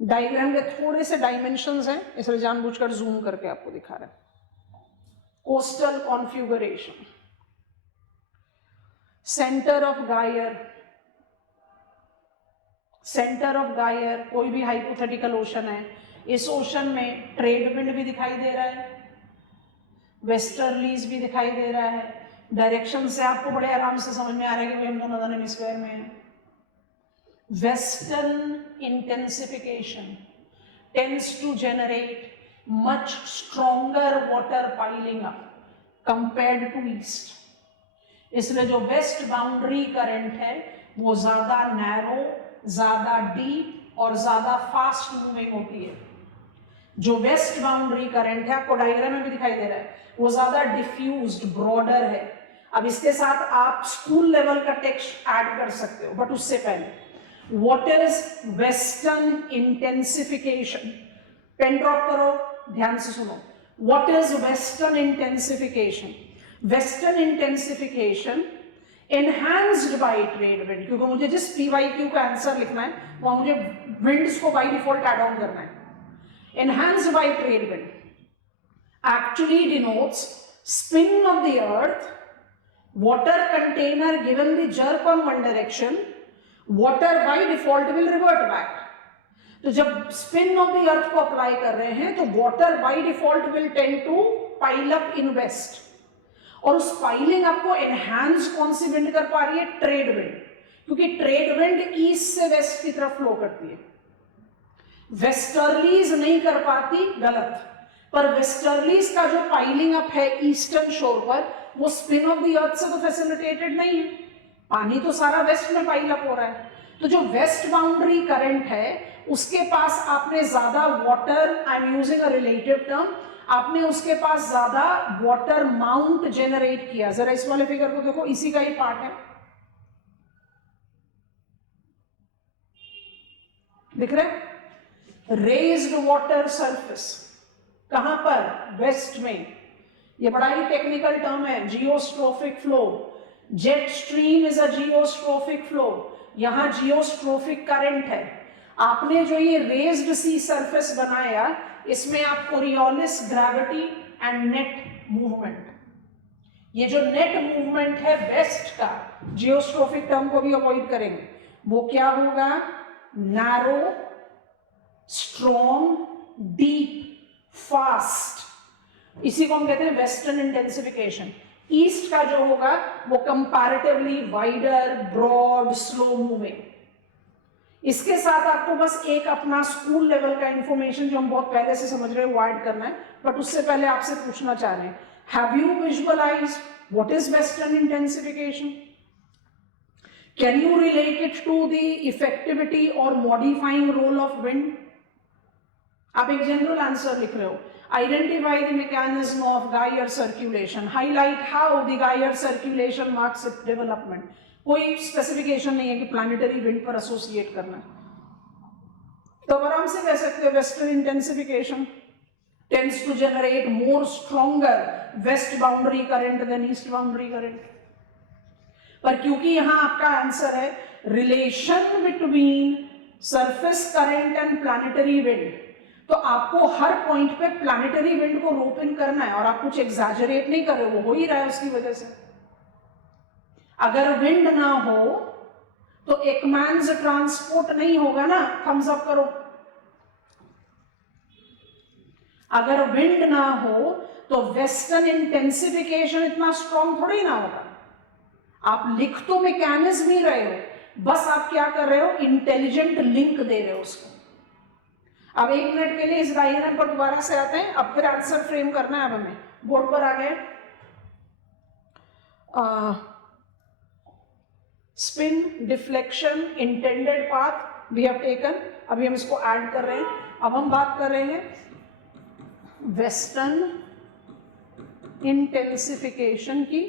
डायग्राम के थोड़े से डायमेंशंस हैं, इसलिए जानबूझकर जूम करके आपको दिखा रहे हैं। कोस्टल कॉन्फ़िगरेशन, सेंटर ऑफ गायर, सेंटर ऑफ गायर कोई भी हाइपोथेटिकल ओशन है, इस ओशन में ट्रेड विंड भी दिखाई दे रहा है, वेस्टर्लीज भी दिखाई दे रहा है। डायरेक्शन से आपको बड़े आराम से समझ में आ रहा है कि हम दोनों हेमिस्फीयर में हैं। Western intensification tends to generate much stronger water piling up compared to east. इसलिए जो वेस्ट बाउंड्री करंट है वो ज्यादा नैरो, ज्यादा डीप और ज्यादा फास्ट मूविंग होती है। जो वेस्ट बाउंड्री करंट है, आपको डायग्राम में भी दिखाई दे रहा है, वो ज्यादा डिफ्यूज्ड, ब्रॉडर है। अब इसके साथ आप स्कूल लेवल का टेक्स्ट ऐड कर सकते हो, बट उससे पहले What is western intensification? Pen drop करो, ध्यान से सुनो। What is western intensification? Western intensification enhanced by trade wind, क्योंकि मुझे जिस PYQ का आंसर लिखना है वहां मुझे winds को by default add on करना है। Enhanced by trade wind actually denotes spin of the earth, water container given the jerk on one direction, water by default will revert back. तो जब स्पिन ऑफ द अर्थ को apply कर रहे हैं तो water by default will tend to pile up in west, और उस piling up को एनहांस कौन सी विंड कर पा रही है? ट्रेड विंड, क्योंकि ट्रेड विंड ईस्ट से वेस्ट की तरफ फ्लो करती है। वेस्टर्लीज नहीं कर पाती, गलत। पर वेस्टर्लीज का जो पाइलिंग अप है ईस्टर्न शोर पर, वो स्पिन ऑफ द अर्थ से तो फैसिलिटेटेड नहीं है, पानी तो सारा वेस्ट में पाइल अप हो रहा है। तो जो वेस्ट बाउंड्री करंट है उसके पास आपने ज्यादा water, I am using a relative term, आपने उसके पास ज्यादा वाटर माउंट जेनरेट किया। जरा इस वाले फिगर को देखो, इसी का ही पार्ट है, दिख रहा है? रेज्ड वाटर सरफेस, कहां पर? वेस्ट में। ये बड़ा ही टेक्निकल टर्म है, geostrophic flow. Jet stream is a geostrophic flow. यहां जियोस्ट्रोफिक करंट है। आपने जो ये रेज्ड सी सरफेस बनाया, इसमें आप Coriolis, gravity and net movement, ये जो नेट मूवमेंट है वेस्ट का, जियोस्ट्रोफिक टर्म को भी अवॉइड करेंगे, वो क्या होगा? Narrow, strong, deep, fast. इसी को हम कहते हैं वेस्टर्न इंटेंसिफिकेशन। ईस्ट का जो होगा वो comparatively wider, broad, slow moving. इसके साथ आपको बस एक अपना स्कूल लेवल का इंफॉर्मेशन जो हम बहुत पहले से समझ रहे हैं वो ऐड करना है, बट उससे पहले आपसे पूछना चाह रहे हैं, have you visualised what is western intensification? Can you relate it to the effectivity और मॉडिफाइंग रोल ऑफ विंड? आप एक जनरल आंसर लिख रहे हो, identify the mechanism of gyre circulation, highlight how the gyre circulation marks its development. कोई specification नहीं है कि प्लैनेटरी विंड पर एसोसिएट करना है, तो आराम से कह सकते हैं western intensification tends to generate more stronger west boundary current than east boundary current. पर क्योंकि यहां आपका आंसर है relation between surface current and planetary wind, तो आपको हर पॉइंट पे प्लैनेटरी विंड को रोप इन करना है, और आप कुछ एग्जैजरेट नहीं कर रहे, वो हो ही रहा है उसकी वजह से। अगर विंड ना हो तो एकमैन्स ट्रांसपोर्ट नहीं होगा ना, थम्स अप करो। अगर विंड ना हो तो वेस्टर्न इंटेंसिफिकेशन इतना स्ट्रॉन्ग थोड़ी ना होगा। आप लिख तो मैकेनिज्म ही रहे हो, बस आप क्या कर रहे हो? इंटेलिजेंट लिंक दे रहे हो उसको। अब 1 मिनट के लिए इस डायग्राम पर दोबारा से आते हैं, अब फिर आंसर फ्रेम करना है। अब हमें बोर्ड पर आ गए, spin, deflection, intended path we have taken, अभी हम इसको ऐड कर रहे हैं। अब हम बात कर रहे हैं वेस्टर्न इंटेंसिफिकेशन की।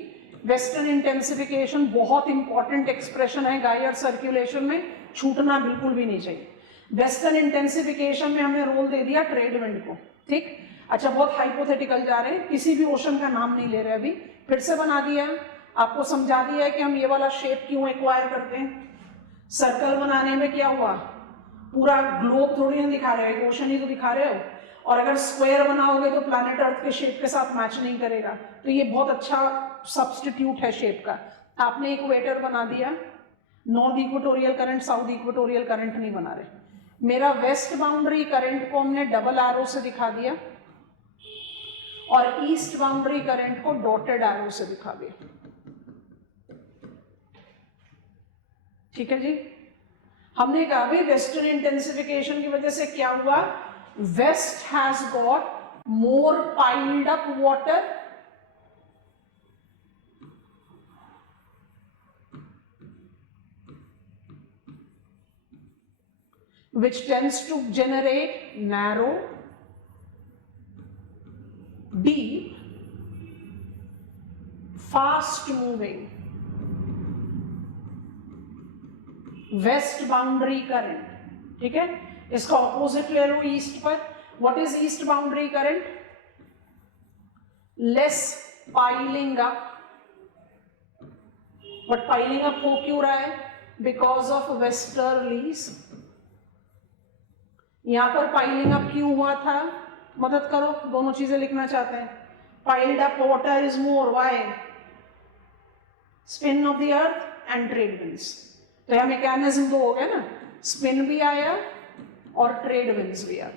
वेस्टर्न इंटेंसिफिकेशन बहुत इंपॉर्टेंट एक्सप्रेशन है गायर सर्कुलेशन में, छूटना बिल्कुल भी नहीं चाहिए। वेस्टर्न इंटेंसिफिकेशन में हमने रोल दे दिया ट्रेड विंड को, ठीक। अच्छा, बहुत हाइपोथेटिकल जा रहे हैं, किसी भी ओशन का नाम नहीं ले रहे, अभी फिर से बना दिया, आपको समझा दिया है कि हम ये वाला शेप क्यों एक्वायर करते हैं। सर्कल बनाने में क्या हुआ, पूरा ग्लोब थोड़ी ना दिखा रहे हो, ओशन ही तो दिखा रहे हो। और अगर स्क्वायर बनाओगे तो प्लैनेट अर्थ के शेप के साथ मैच नहीं करेगा, तो ये बहुत अच्छा सब्स्टिट्यूट है शेप का। आपने इक्वेटर बना दिया, north equatorial current, south equatorial current नहीं बना रहे। मेरा वेस्ट बाउंड्री करंट को हमने डबल एरो से दिखा दिया, और ईस्ट बाउंड्री करंट को डॉटेड एरो से दिखा दिया, ठीक है जी। हमने कहा भाई वेस्टर्न इंटेंसिफिकेशन की वजह से क्या हुआ, west has got more piled up water, which tends to generate narrow, deep, fast moving west boundary current, ठीक है। इसका ऑपोजिट ले लो ईस्ट पर। What is east boundary current? Less piling up. But piling up हो क्यों रहा है? Because of westerlies. यहां पर पाइलिंग अप क्यों हुआ था? मदद करो, दोनों चीजें लिखना चाहते हैं। Piled up water is more, why? Spin of the earth and trade winds. तो यह मैकेनिज्म दो हो गया ना, स्पिन भी आया और ट्रेड विंड्स भी आया।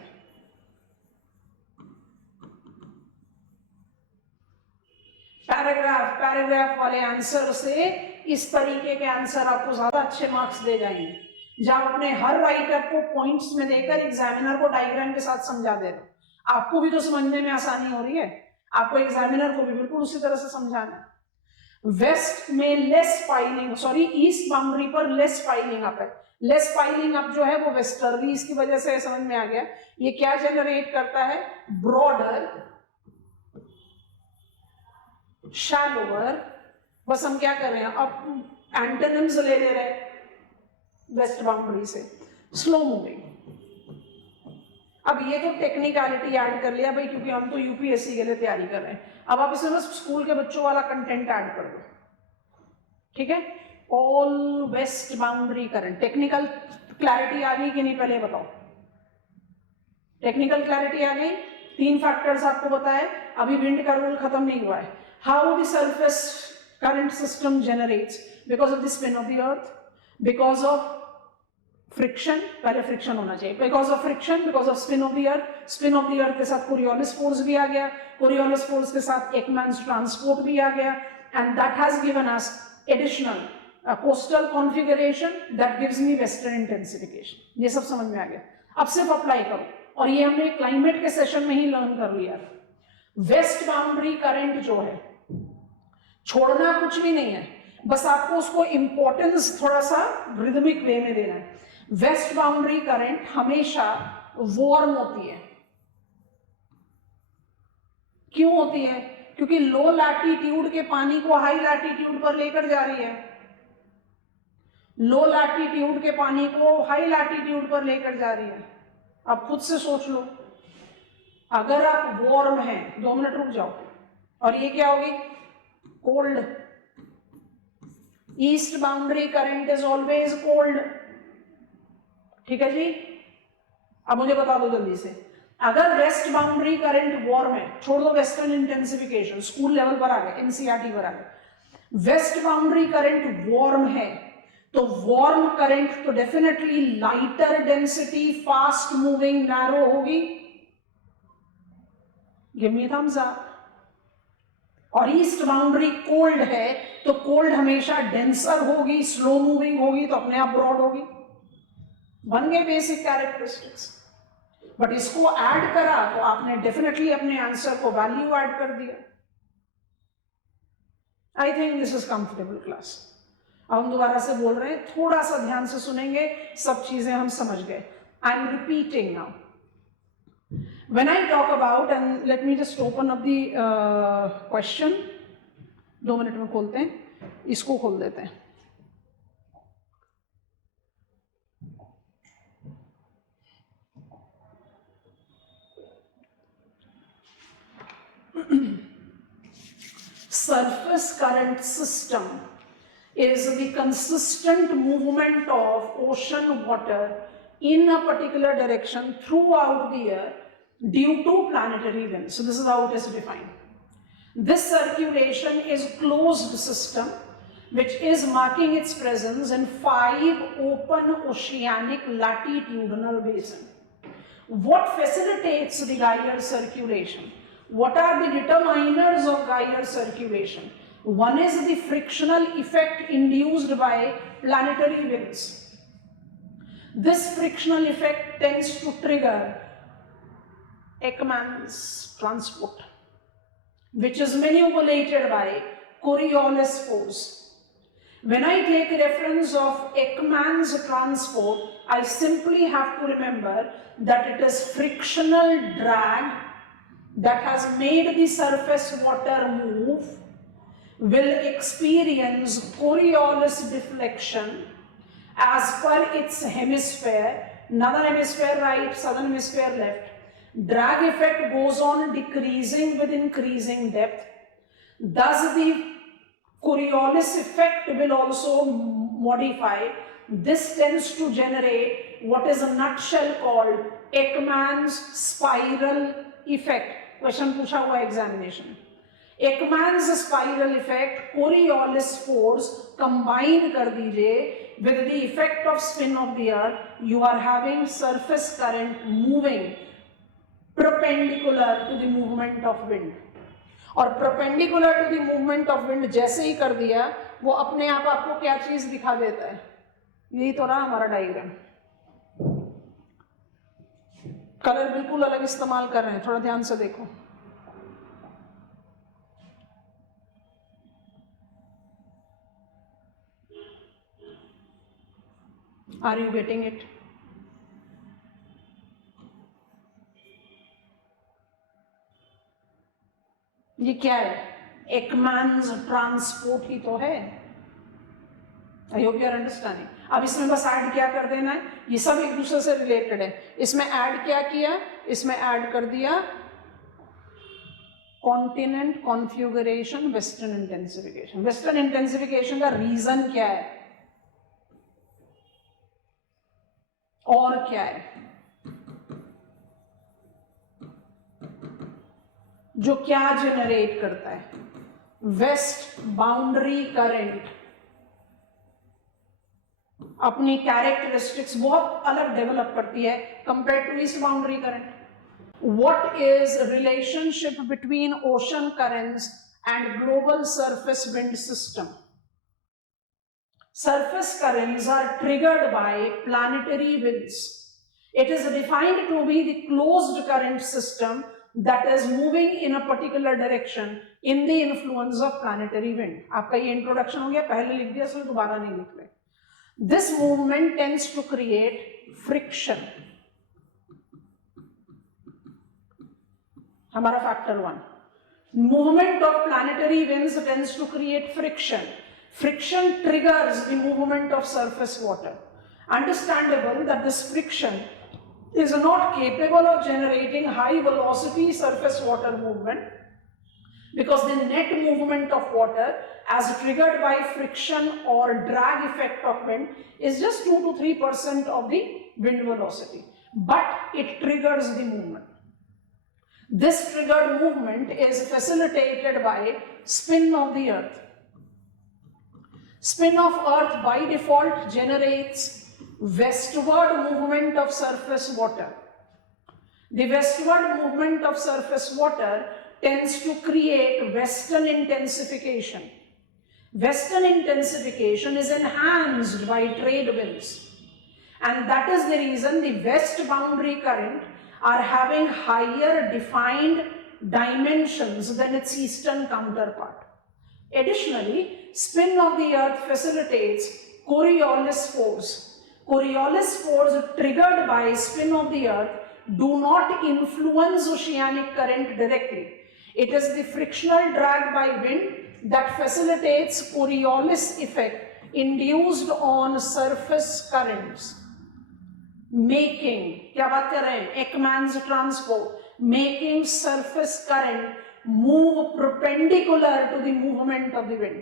पैराग्राफ वाले आंसर से इस तरीके के आंसर आपको ज्यादा अच्छे मार्क्स दे जाएंगे, जब अपने हर राइटर को पॉइंट्स में देकर एग्जामिनर को डायग्राम के साथ समझा दे रहे। आपको भी तो समझने में आसानी हो रही है, आपको एग्जामिनर को भी बिल्कुल उसी तरह से समझाना है। वेस्ट में less piling, sorry east boundary पर लेस पाइलिंग अप है। लेस पाइलिंग अप जो है वो वेस्टर्लीज की वजह से समझ में आ गया। ये क्या जनरेट करता है? Broader, shallower. बस हम क्या कर रहे हैं, अब एंटोनिम्स ले ले रहे हैं वेस्ट बाउंड्री से। Slow moving. अब ये तो टेक्निकलिटी ऐड कर लिया भाई, क्योंकि हम तो यूपीएससी के लिए तैयारी कर रहे हैं। अब आप इसमें बस स्कूल के बच्चों वाला कंटेंट ऐड कर दो, ठीक है। All west boundary current, technical clarity आ गई कि नहीं पहले बताओ? टेक्निकल क्लैरिटी आ गई, 3 फैक्टर्स आपको बताए, अभी विंड का रूल खत्म नहीं हुआ है। How the surface current system generates, because of the spin of the earth, because of friction, पहले फ्रिक्शन होना चाहिए, because of friction, because of spin of the earth, spin of the अर्थ के साथ कोरियोलिस फोर्स भी आ गया, Coriolis force के साथ एकमैन्स transport भी आ गया, and that has given us additional coastal configuration that gives me western intensification. ये सब समझ में आ गया, अब सिर्फ अप्लाई करो, और ये हमने क्लाइमेट के सेशन में ही लर्न कर लिया। वेस्ट बाउंड्री करंट जो है, छोड़ना कुछ भी नहीं है, बस आपको उसको इंपॉर्टेंस थोड़ा सा रिदमिक वे में देना है। वेस्ट बाउंड्री करंट हमेशा वार्म होती है। क्यों होती है? क्योंकि लो लैटिट्यूड के पानी को हाई लैटिट्यूड पर लेकर जा रही है, लो लैटिट्यूड के पानी को हाई लैटिट्यूड पर लेकर जा रही है। आप खुद से सोच लो, अगर आप वार्म हैं, 2 मिनट रुक जाओ, और ये क्या होगी? Cold. East boundary current is always cold, ठीक है जी। अब मुझे बता दो जल्दी से, अगर वेस्ट बाउंड्री करंट वार्म है, छोड़ दो वेस्टर्न इंटेंसिफिकेशन, स्कूल लेवल पर आ गए, एनसीईआरटी पर आ गए, वेस्ट बाउंड्री करंट वार्म है, तो वार्म करंट तो definitely lighter density, fast moving, narrow होगी। Give me thumbs up. और ईस्ट बाउंड्री कोल्ड है, तो कोल्ड हमेशा डेंसर होगी, स्लो मूविंग होगी, तो अपने आप ब्रॉड होगी। बन गए बेसिक कैरेक्टरिस्टिक्स। बट इसको ऐड करा तो आपने डेफिनेटली अपने आंसर को वैल्यू ऐड कर दिया। I think this is comfortable class. अब हम दोबारा से बोल रहे हैं, थोड़ा सा ध्यान से सुनेंगे, सब चीजें हम समझ गए। I am repeating now. When I talk about, and let me just open up the question, 2 minute में खोलते हैं, इसको खोल देते हैं। Surface current system is the consistent movement of ocean water in a particular direction throughout the year due to planetary winds. So this is how it is defined. This circulation is closed system which is marking its presence in 5 open oceanic latitudinal basins. What facilitates the gyre circulation? What are the determiners of gyre circulation? One is the frictional effect induced by planetary winds. This frictional effect tends to trigger Ekman's transport, which is manipulated by Coriolis force. When I take reference of Ekman's transport, I simply have to remember that it is frictional drag that has made the surface water move, will experience Coriolis deflection as per its hemisphere, northern hemisphere right, southern hemisphere left. Drag effect goes on decreasing with increasing depth. Thus the Coriolis effect will also modify. This tends to generate what is a nutshell called Ekman's spiral effect. Question पूछा हुआ examination. Ekman's spiral effect, Coriolis force combine कर दीजिए with the effect of spin of the earth, you are having surface current moving perpendicular to the movement of wind. और perpendicular to the movement of wind जैसे ही कर दिया, वो अपने आप आपको क्या चीज दिखा देता है? यही तो रहा हमारा डायग्राम। कलर बिल्कुल अलग इस्तेमाल कर रहे हैं, थोड़ा ध्यान से देखो। Are you getting it? ये क्या है? एकमैन्स ट्रांसपोर्ट ही तो है। I hope you are understanding. अब इसमें बस ऐड क्या कर देना है, ये सब एक दूसरे से रिलेटेड है। इसमें ऐड क्या किया, इसमें ऐड कर दिया continent configuration, western intensification. Western intensification का रीजन क्या है और क्या है जो क्या जनरेट करता है? वेस्ट बाउंड्री करंट अपनी कैरेक्टरिस्टिक्स बहुत अलग डेवलप करती है compare to east boundary current. What is relationship between ocean currents and global surface wind system? Surface currents are triggered by planetary winds. It is defined to be the closed current system that is moving in a particular direction in the influence of planetary wind. आपका ये introduction हो गया, पहले लिख दिया इसलिए दोबारा नहीं लिख रहे। This movement tends to create friction. हमारा factor 1, movement of planetary winds tends to create friction. Friction triggers the movement of surface water. Understandable that this friction is not capable of generating high velocity surface water movement because the net movement of water as triggered by friction or drag effect of wind is just 2 to 3% of the wind velocity, but it triggers the movement. This triggered movement is facilitated by spin of the earth. Spin of earth by default generates westward movement of surface water. The westward movement of surface water tends to create western intensification. Western intensification is enhanced by trade winds, and that is the reason the west boundary current are having higher defined dimensions than its eastern counterpart. Additionally, spin of the earth facilitates Coriolis force. Coriolis force triggered by spin of the earth do not influence oceanic current directly. It is the frictional drag by wind that facilitates Coriolis effect induced on surface currents, making, क्या बात कर रहे हैं, Ekman's transport, making surface current move perpendicular to the movement of the wind.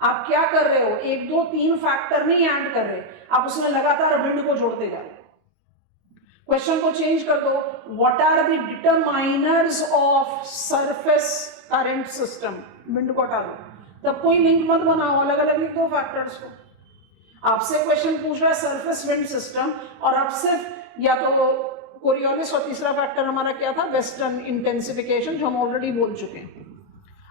आप क्या कर रहे हो, 1 2 3 फैक्टर नहीं ऐड कर रहे, आप उसमें लगातार विंड को जोड़ते जा रहे। क्वेश्चन को चेंज कर दो, what are the determiners of surface current system, wind को हटा दो, तब कोई लिंक मत बनाओ, अलग अलग लिख दो फैक्टर्स को। आपसे क्वेश्चन पूछ रहा है सरफेस विंड सिस्टम और आप सिर्फ या तो कोरियोलिस और तीसरा फैक्टर हमारा क्या था, वेस्टर्न इंटेंसिफिकेशन, जो हम ऑलरेडी बोल चुके हैं।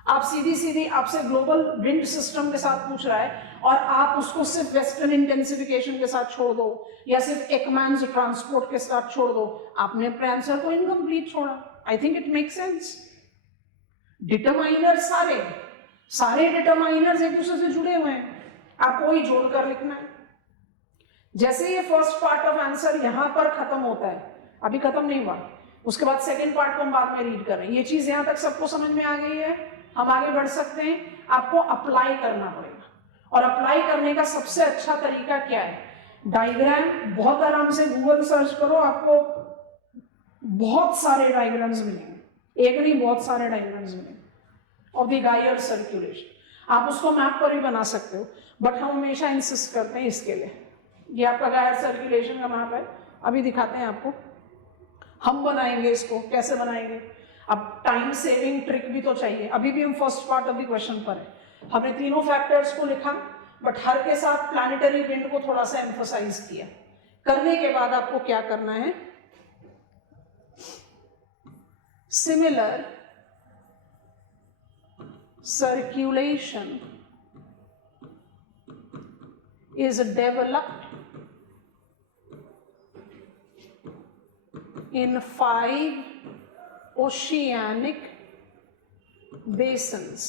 आप सीधी सीधी आपसे ग्लोबल विंड सिस्टम के साथ पूछ रहा है और आप उसको सिर्फ वेस्टर्न इंटेंसिफिकेशन के साथ छोड़ दो या सिर्फ एकमैन्स ट्रांसपोर्ट के साथ छोड़ दो, आपने अपने आंसर को इनकम्प्लीट छोड़ा। I think it make sense. Determiner सारे डिटरमाइनर्स एक दूसरे से जुड़े हुए हैं, आपको ही जोड़कर लिखना है। जैसे ये फर्स्ट पार्ट ऑफ आंसर यहां पर खत्म होता है, अभी खत्म नहीं हुआ, उसके बाद सेकंड पार्ट को हम बाद में रीड करें। ये चीज यहां तक सबको समझ में आ गई है, हम आगे बढ़ सकते हैं। आपको अप्लाई करना पड़ेगा और अप्लाई करने का सबसे अच्छा तरीका क्या है, डायग्राम। बहुत आराम से गूगल सर्च करो, आपको बहुत सारे डायग्राम्स मिलेंगे, एक नहीं बहुत सारे डायग्राम्स मिलेंगे ऑफ द गायर सर्कुलेशन। आप उसको मैप पर भी बना सकते हो, बट हम हमेशा इंसिस्ट करते हैं इसके लिए। ये आपका गायर सर्कुलेशन का मैप है, अभी दिखाते हैं आपको। हम बनाएंगे इसको, कैसे बनाएंगे, अब टाइम सेविंग ट्रिक भी तो चाहिए। अभी भी हम first part of the question पर है, हमने तीनों फैक्टर्स को लिखा बट हर के साथ प्लैनेटरी विंड को थोड़ा सा एम्फसाइज किया। करने के बाद आपको क्या करना है, similar circulation is developed in 5 oceanic basins।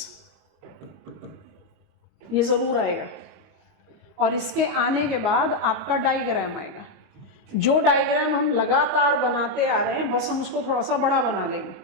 ये जरूर आएगा और इसके आने के बाद आपका डायग्राम आएगा। जो डायग्राम हम लगातार बनाते आ रहे हैं, बस हम उसको थोड़ा सा बड़ा बना लेंगे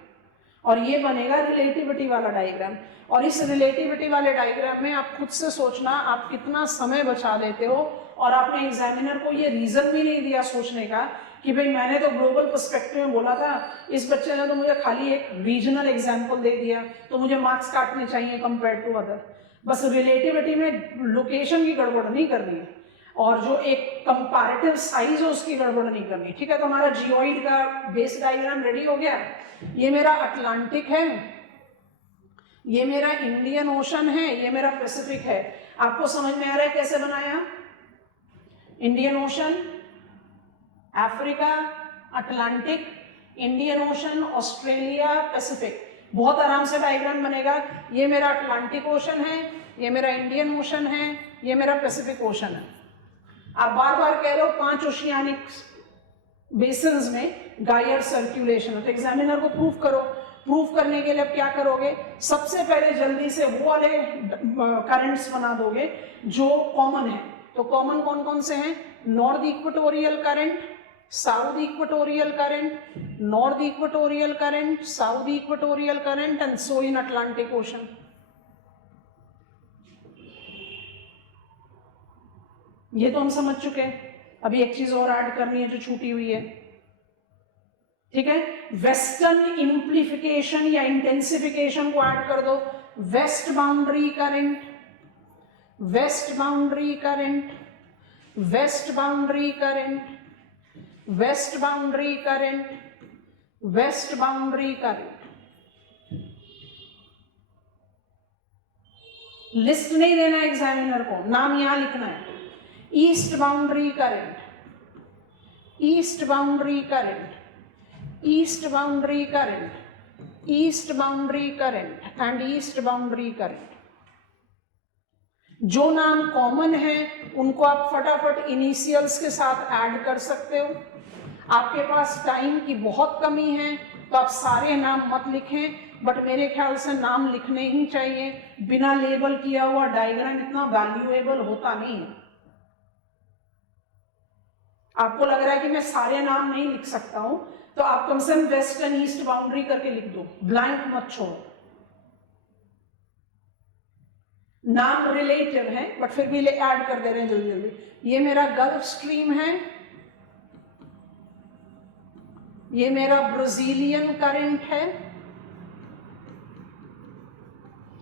और ये बनेगा रिलेटिविटी वाला डायग्राम। और इस रिलेटिविटी वाले डायग्राम में आप खुद से सोचना आप कितना समय बचा लेते हो। और आपने एग्जामिनर को ये रीजन भी नहीं दिया सोचने का कि भाई मैंने तो ग्लोबल पर्सपेक्टिव में बोला था, इस बच्चे ने तो मुझे खाली एक रीजनल एग्जाम्पल दे दिया, तो मुझे मार्क्स काटने चाहिए कंपेयर टू अदर। बस रिलेटिविटी में लोकेशन की गड़बड़ नहीं करनी है, और जो एक कंपैरेटिव साइज है उसकी गड़बड़ नहीं करनी। ठीक है, तो हमारा जियोइड का बेस डायग्राम रेडी हो गया। ये मेरा अटलांटिक है, ये मेरा इंडियन ओशन है, ये मेरा पैसिफिक है। आपको समझ में आ रहा है कैसे बनाया? Indian ocean, Africa, Atlantic, Indian ocean, Australia, Pacific, बहुत आराम से डायग्राम बनेगा। ये मेरा अटलांटिक ओशन है, ये मेरा इंडियन ओशन है, ये मेरा पैसिफिक ओशन है। आप बार बार कह रहे हो 5 ओशियानिक बेसिन्स में गायर सर्कुलेशन है, तो एग्जामिनर को प्रूफ करो। प्रूफ करने के लिए अब क्या करोगे? सबसे पहले जल्दी से वो वाले करंट्स बना दोगे जो कॉमन है। तो कॉमन कौन कौन से हैं? North equatorial current, south equatorial current, north equatorial current, south equatorial current and so in Atlantic ocean. ये तो हम समझ चुके हैं। अभी एक चीज और ऐड करनी है जो छूटी हुई है। ठीक है, वेस्टर्न इम्प्लीफिकेशन या इंटेंसिफिकेशन को ऐड कर दो। West boundary current, west boundary current, west boundary current, west boundary current, west boundary current. List नहीं देना एग्जामिनर को, नाम यहां लिखना है। East boundary current, east boundary current, east boundary current, east boundary current and east boundary current. जो नाम common है उनको आप फटाफट इनिशियल्स के साथ ऐड कर सकते हो। आपके पास टाइम की बहुत कमी है तो आप सारे नाम मत लिखें, बट मेरे ख्याल से नाम लिखने ही चाहिए। बिना लेबल किया हुआ डायग्राम इतना वैल्यूएबल होता नहीं है। आपको लग रहा है कि मैं सारे नाम नहीं लिख सकता हूं, तो आप कम से कम वेस्ट एंड ईस्ट बाउंड्री करके लिख दो, ब्लैंक मत छोड़ो। नाम रिलेटिव है बट फिर भी ऐड कर दे रहे हैं जल्दी जल्दी। ये मेरा गल्फ स्ट्रीम है, ये मेरा ब्राजीलियन करंट है,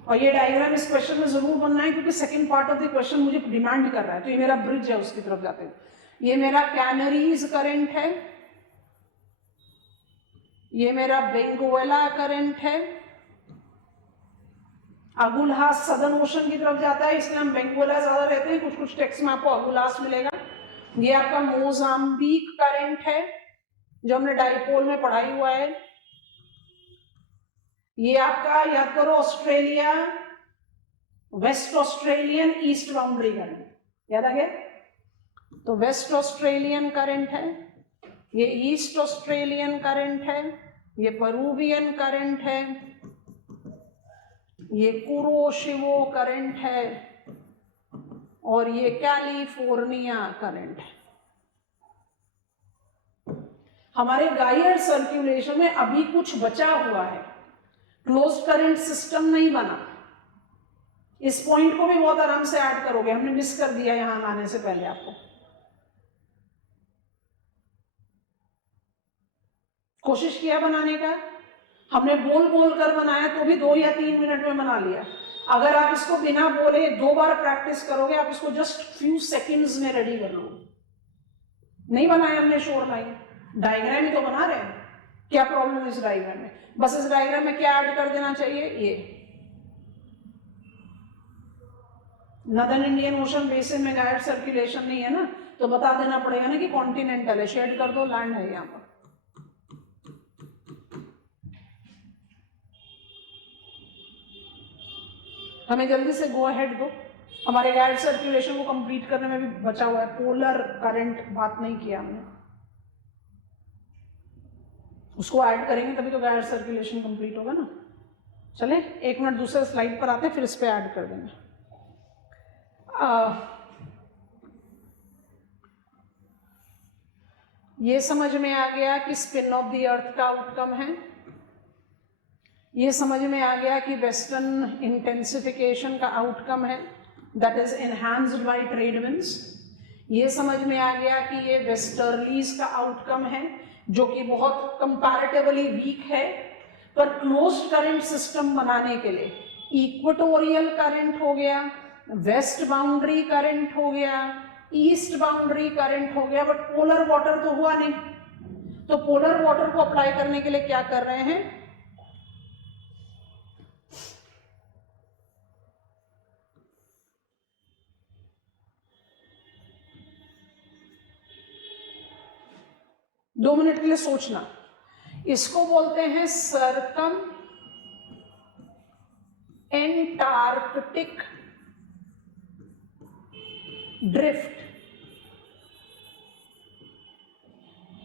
और ये डायग्राम इस क्वेश्चन में जरूर बनना है क्योंकि second part of the question मुझे डिमांड कर रहा है। तो ये मेरा ब्रिज है, उसकी तरफ जाते हैं। ये मेरा कैनरीज करंट है, ये मेरा बेंगुएला करंट है। अगुलहास सदर्न ओशन की तरफ जाता है, इसलिए हम बेंगुएला ज्यादा रहते हैं। कुछ कुछ टेक्स्ट में आपको अगुलहास मिलेगा। ये आपका मोजाम्बिक करंट है जो हमने डाइपोल में पढ़ाई हुआ है। ये आपका याद करो Australia, waste Australian east boundary current, याद आ गया? तो वेस्ट ऑस्ट्रेलियन करंट है, ये ईस्ट ऑस्ट्रेलियन करंट है, ये पेरुवियन करंट है, ये कुरोशिवो करंट है, और ये कैलिफोर्निया करंट है। हमारे गायर सर्कुलेशन में अभी कुछ बचा हुआ है, क्लोज्ड करंट सिस्टम नहीं बना। इस पॉइंट को भी बहुत आराम से ऐड करोगे, हमने मिस कर दिया यहां आने से पहले आपको। कोशिश किया बनाने का, हमने बोल बोल कर बनाया तो भी 2 या 3 मिनट में बना लिया। अगर आप इसको बिना बोले 2 बार प्रैक्टिस करोगे, आप इसको जस्ट फ्यू सेकंड्स में रेडी कर लोगे। नहीं बनाया हमने शोर लाइन, डायग्राम ही तो बना रहे हैं। क्या प्रॉब्लम है इस डायग्राम में? बस इस डायग्राम में क्या ऐड कर देना चाहिए, ये नदर्न इंडियन ओशन बेसिन में गायर सर्कुलेशन नहीं है ना, तो बता देना पड़ेगा ना कि कॉन्टिनेंटल है। शेड कर दो, लैंड है यहां पर। हमें जल्दी से गो अहेड दो, हमारे गायर सर्कुलेशन को कंप्लीट करने में भी बचा हुआ है। पोलर करंट बात नहीं किया हमने, उसको ऐड करेंगे तभी तो गायर सर्कुलेशन कंप्लीट होगा ना। चले 1 मिनट दूसरे स्लाइड पर आते हैं, फिर इस पे ऐड कर देंगे। ये समझ में आ गया कि स्पिन ऑफ द अर्थ का आउटकम है। ये समझ में आ गया कि वेस्टर्न इंटेंसिफिकेशन का आउटकम है, that is enhanced by trade winds. ये समझ में आ गया कि ये वेस्टर्लीज का आउटकम है, जो कि बहुत कंपैरेटिवली वीक है, पर क्लोज्ड करंट सिस्टम बनाने के लिए इक्वेटोरियल करंट हो गया, वेस्ट बाउंड्री करंट हो गया, ईस्ट बाउंड्री करंट हो गया, बट पोलर वाटर तो हुआ नहीं। तो पोलर वाटर को अप्लाई करने के लिए क्या कर रहे हैं, दो मिनट के लिए सोचना, इसको बोलते हैं सर्कम एंटार्कटिक ड्रिफ्ट।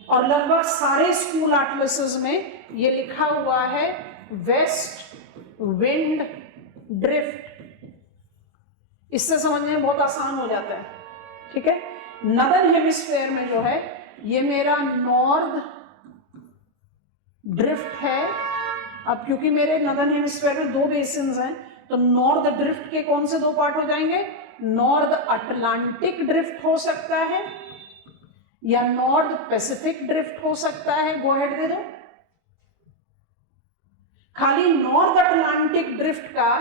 और लगभग सारे स्कूल एटलसेस में ये लिखा हुआ है वेस्ट विंड ड्रिफ्ट। इससे समझने में बहुत आसान हो जाता है, ठीक है। नदर्न हेमिस्फेयर में जो है ये मेरा नॉर्थ ड्रिफ्ट है। अब क्योंकि मेरे नदर्न हेमिस्फेयर में दो बेसिन्स हैं, तो नॉर्थ ड्रिफ्ट के कौन से दो पार्ट हो जाएंगे, नॉर्थ अटलांटिक ड्रिफ्ट हो सकता है या नॉर्थ पैसिफिक ड्रिफ्ट हो सकता है। गो अहेड दे दो। खाली नॉर्थ अटलांटिक ड्रिफ्ट का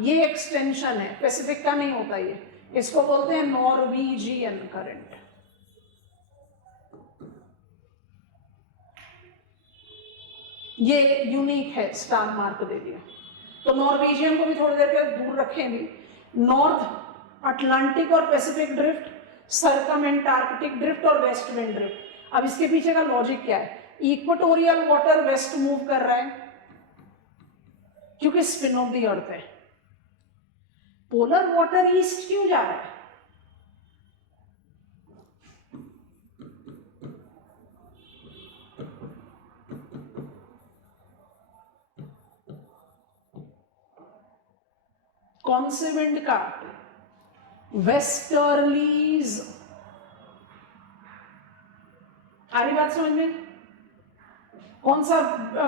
ये एक्सटेंशन है, पैसिफिक का नहीं होता ये। इसको बोलते हैं नॉर्वीजियन करंट। ये यूनिक है, स्टार मार्क दे दिया। तो नॉर्वेजियन को भी थोड़ी देर के दूर रखें भी। नॉर्थ अटलांटिक और Pacific drift, circum Antarctic drift और वेस्ट विंड ड्रिफ्ट। अब इसके पीछे का लॉजिक क्या है, इक्वेटोरियल वाटर वेस्ट मूव कर रहा है क्योंकि स्पिन ऑफ द अर्थ है। पोलर वाटर ईस्ट क्यों जा रहा है, कौन से विंड का, वेस्टर्लीज। आ रही बात समझ में, कौन सा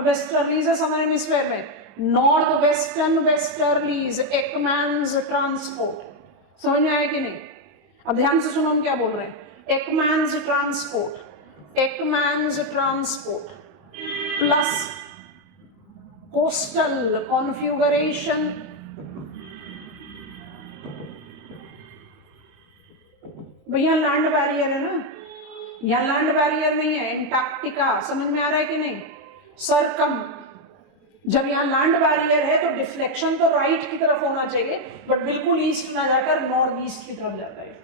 वेस्टर्लीज है समर हेमिस्फेयर में, नॉर्थ वेस्टर्न वेस्टर्लीज, एकमैन्स ट्रांसपोर्ट। समझ में आया कि नहीं। अब ध्यान से सुनो हम क्या बोल रहे हैं, Ekman's transport, Ekman's transport plus coastal configuration. भैया लैंड बैरियर है ना, यहां लैंड बैरियर नहीं है, एंटार्क्टिका। समझ में आ रहा है कि नहीं। सर्कम, जब यहां लैंड बैरियर है तो डिफ्लेक्शन तो राइट की तरफ होना चाहिए, बट बिल्कुल ईस्ट ना जाकर नॉर्थ ईस्ट की तरफ जाता है।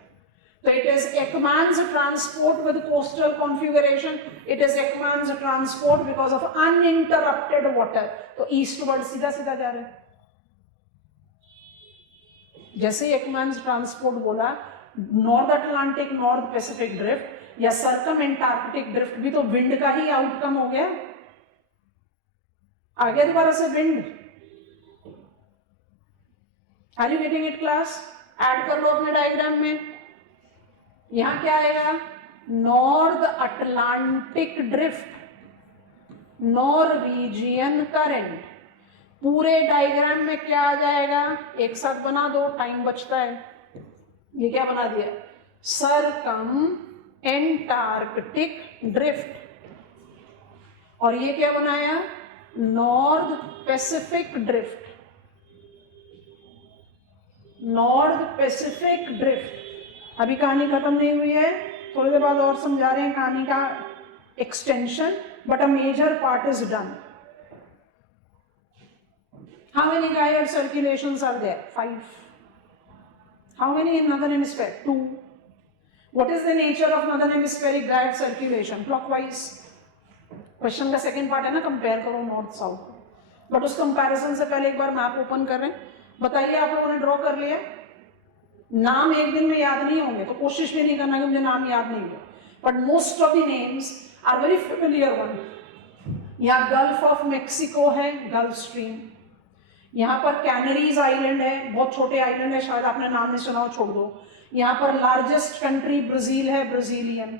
तो it is Ekman's transport with coastal configuration, it is Ekman's transport because of uninterrupted water. तो ईस्टवर्ड सीधा सीधा जा रहे हैं। जैसे एकमैन्स ट्रांसपोर्ट बोला, North Atlantic North Pacific drift या सर्कम एंटार्कटिक ड्रिफ्ट भी तो विंड का ही आउटकम हो गया। आ गया दोबारा से wind. Are you getting it class. Add कर लो अपने डायग्राम में। यहां क्या आएगा, North Atlantic Drift, Norwegian current. पूरे डायग्राम में क्या आ जाएगा, एक साथ बना दो, टाइम बचता है। ये क्या बना दिया, सर्कम एंटार्कटिक ड्रिफ्ट। और ये क्या बनाया, north Pacific drift, north Pacific drift. अभी कहानी खत्म नहीं हुई है, थोड़ी देर बाद और समझा रहे हैं कहानी का extension, but a major part is done. How many गाइड circulations are there, 5. How many in northern hemisphere, 2. What is the nature of northern hemispheric gyre circulation, clockwise. Question का सेकंड पार्ट है ना, कंपेयर करो north south. But उस comparison से पहले एक बार map open कर रहे हैं। बताइए आप लोगों ने ड्रॉ कर लिया। नाम एक दिन में याद नहीं होंगे, तो कोशिश भी नहीं करना कि मुझे नाम याद नहीं हो, but most of the names are very familiar one. यहाँ गल्फ ऑफ मेक्सिको है, गल्फ स्ट्रीम। यहाँ पर कैनरीज आइलैंड है, बहुत छोटे आइलैंड है, शायद आपने नाम नहीं सुना हो, छोड़ दो। यहाँ पर लार्जेस्ट कंट्री ब्राजील है, ब्राजीलियन।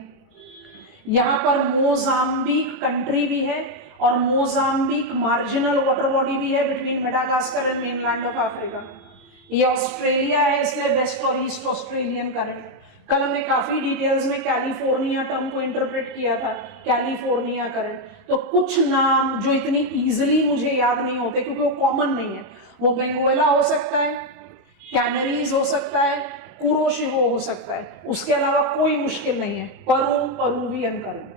यहाँ पर मोजाम्बिक कंट्री भी है, और मोजाम्बिक मार्जिनल वाटर बॉडी भी है between Madagascar and mainland of Africa. ये ऑस्ट्रेलिया है, इसलिए वेस्ट और ईस्ट ऑस्ट्रेलियन करंट। कल हमने काफी डिटेल्स में कैलिफोर्निया टर्म को इंटरप्रेट किया था, कैलिफोर्निया करंट। तो कुछ नाम जो इतनी इजीली मुझे याद नहीं होते क्योंकि वो कॉमन नहीं है, वो बेंगुएला हो सकता है, कैनरीज हो सकता है, कुरोशिगो हो सकता है, उसके अलावा कोई मुश्किल नहीं है। परू, परूवियन करंट,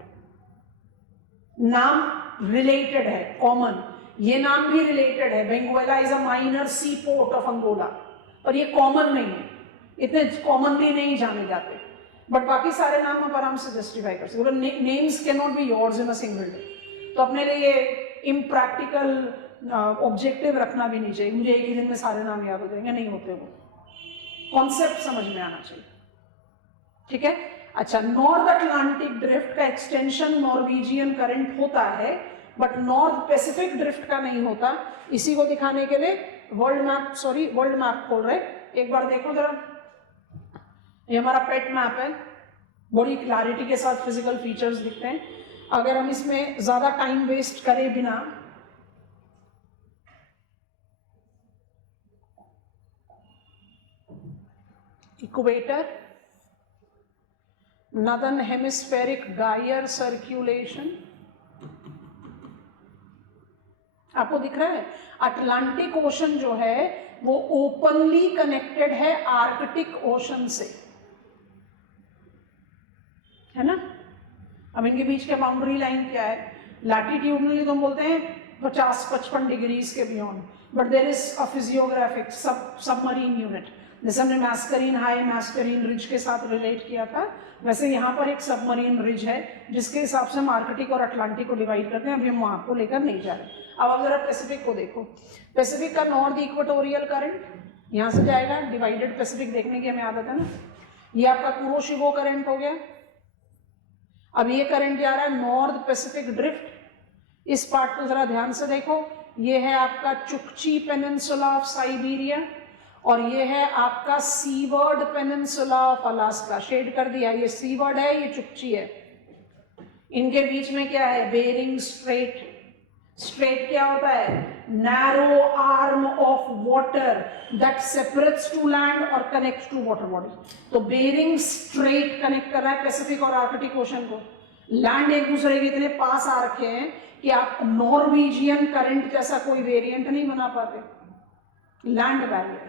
नाम रिलेटेड है, कॉमन। ये नाम भी रिलेटेड है, Benguela is a minor sea port of Angola, और ये कॉमन नहीं है, इतने कॉमनली नहीं जाने जाते। बट बाकी सारे नाम आप आराम से जस्टिफाई कर सकते हो। Names can not be yours in a single day. तो अपने लिए ये इम्प्रैक्टिकल ऑब्जेक्टिव रखना भी नहीं चाहिए, मुझे एक ही दिन में सारे नाम याद हो जाएंगे, नहीं होते वो। कॉन्सेप्ट समझ में आना चाहिए, ठीक है। अच्छा, नॉर्थ अटलांटिक ड्रिफ्ट का एक्सटेंशन नॉर्वेजियन करंट होता है, बट नॉर्थ पैसिफिक ड्रिफ्ट का नहीं होता। इसी को दिखाने के लिए वर्ल्ड मैप खोल रहे, एक बार देखो जरा। ये हमारा पेट मैप है, बड़ी क्लैरिटी के साथ फिजिकल फीचर्स दिखते हैं। अगर हम इसमें ज्यादा टाइम वेस्ट करे बिना इक्वेटर, नॉर्दर्न हेमिस्फेरिक गायर सर्कुलेशन, आपको दिख रहा है। अटलांटिक ओशन जो है वो ओपनली कनेक्टेड है आर्कटिक ओशन से, है ना। अब इनके बीच के बाउंड्री लाइन क्या है? लैटिट्यूडनली तो हम बोलते हैं 50-55 डिग्रीज के beyond, but there is a physiographic submarine unit. जैसे हमने मैस्करीन हाई, मैस्करीन रिज के साथ रिलेट किया था, वैसे यहाँ पर एक सबमरीन रिज है जिसके हिसाब से हम आर्कटिक और अटलांटिक को डिवाइड करते हैं। अभी हम वहां को लेकर नहीं जा रहे। अब आप जरा पैसिफिक को देखो। पैसिफिक का नॉर्थ इक्वेटोरियल करंट यहाँ से जाएगा, डिवाइडेड पैसिफिक देखने की हमें आदत है ना। ये आपका कुरोशिगो करंट हो गया। अब ये करंट जा रहा है नॉर्थ पैसिफिक ड्रिफ्ट। इस पार्ट को जरा ध्यान से देखो, ये है आपका चुकची पेनिनसुला ऑफ साइबेरिया, और ये है आपका Seward peninsula of Alaska. Shade कर दिया, ये सीवर्ड है, ये चुकची है। इनके बीच में क्या है? Bearing straight. स्ट्रेट क्या होता है? Narrow arm of water that separates two land और कनेक्ट्स टू वाटर बॉडी। तो बेरिंग स्ट्रेट कनेक्ट कर रहा है पैसिफिक और आर्कटिक ओशन को। लैंड एक दूसरे के इतने पास आ रखे हैं कि आप नॉर्वेजियन करंट जैसा कोई वेरिएंट नहीं बना पाते, लैंड बैरियर।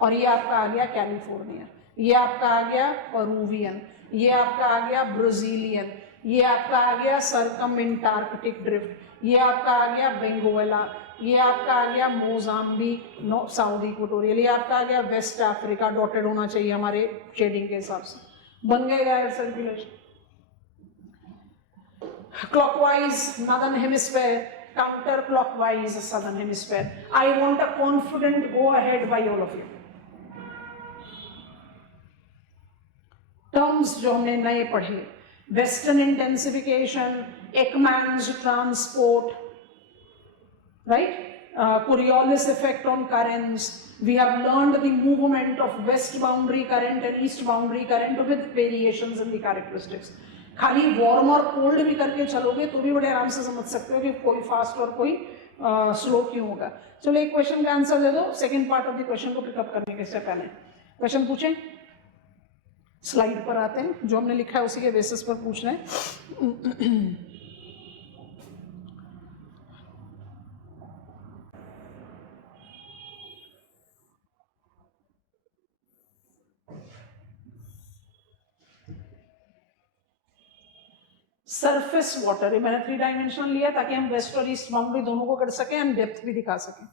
और ये आपका आ गया कैलिफोर्निया, ये आपका आ गया परूवियन, ये आपका आ गया ब्राजीलियन, ये आपका आ गया सर्कमएंटार्कटिक ड्रिफ्ट, ये आपका आ गया बेंगुएला, ये आपका आ गया मोजाम्बिक साउथ इक्वेटोरियल, ये आपका आ गया वेस्ट अफ्रीका। डॉटेड होना चाहिए हमारे शेडिंग के हिसाब से। बन गए gyre circulation. Clockwise northern hemisphere, counter clockwise southern hemisphere. I want a confident go ahead by all of you. Terms जो हमने नए पढ़े, western intensification, Ekman's transport, right? Coriolis effect on currents. We have learned the movement of west boundary current and east boundary current with variations in the characteristics. खाली warm और cold भी करके चलोगे तो भी बड़े आराम से समझ सकते हो कि कोई फास्ट और कोई स्लो क्यों होगा। चलो एक क्वेश्चन का आंसर दे दो, second part of the question को पिकअप करने के स्टेप पहले। क्वेश्चन पूछें, स्लाइड पर आते हैं, जो हमने लिखा है उसी के बेसिस पर पूछ रहे हैं। सरफेस वाटर, मैंने 3 डायमेंशनल लिया ताकि हम वेस्ट और ईस्ट बाउंड्री दोनों को कर सकें, हम डेप्थ भी दिखा सकें।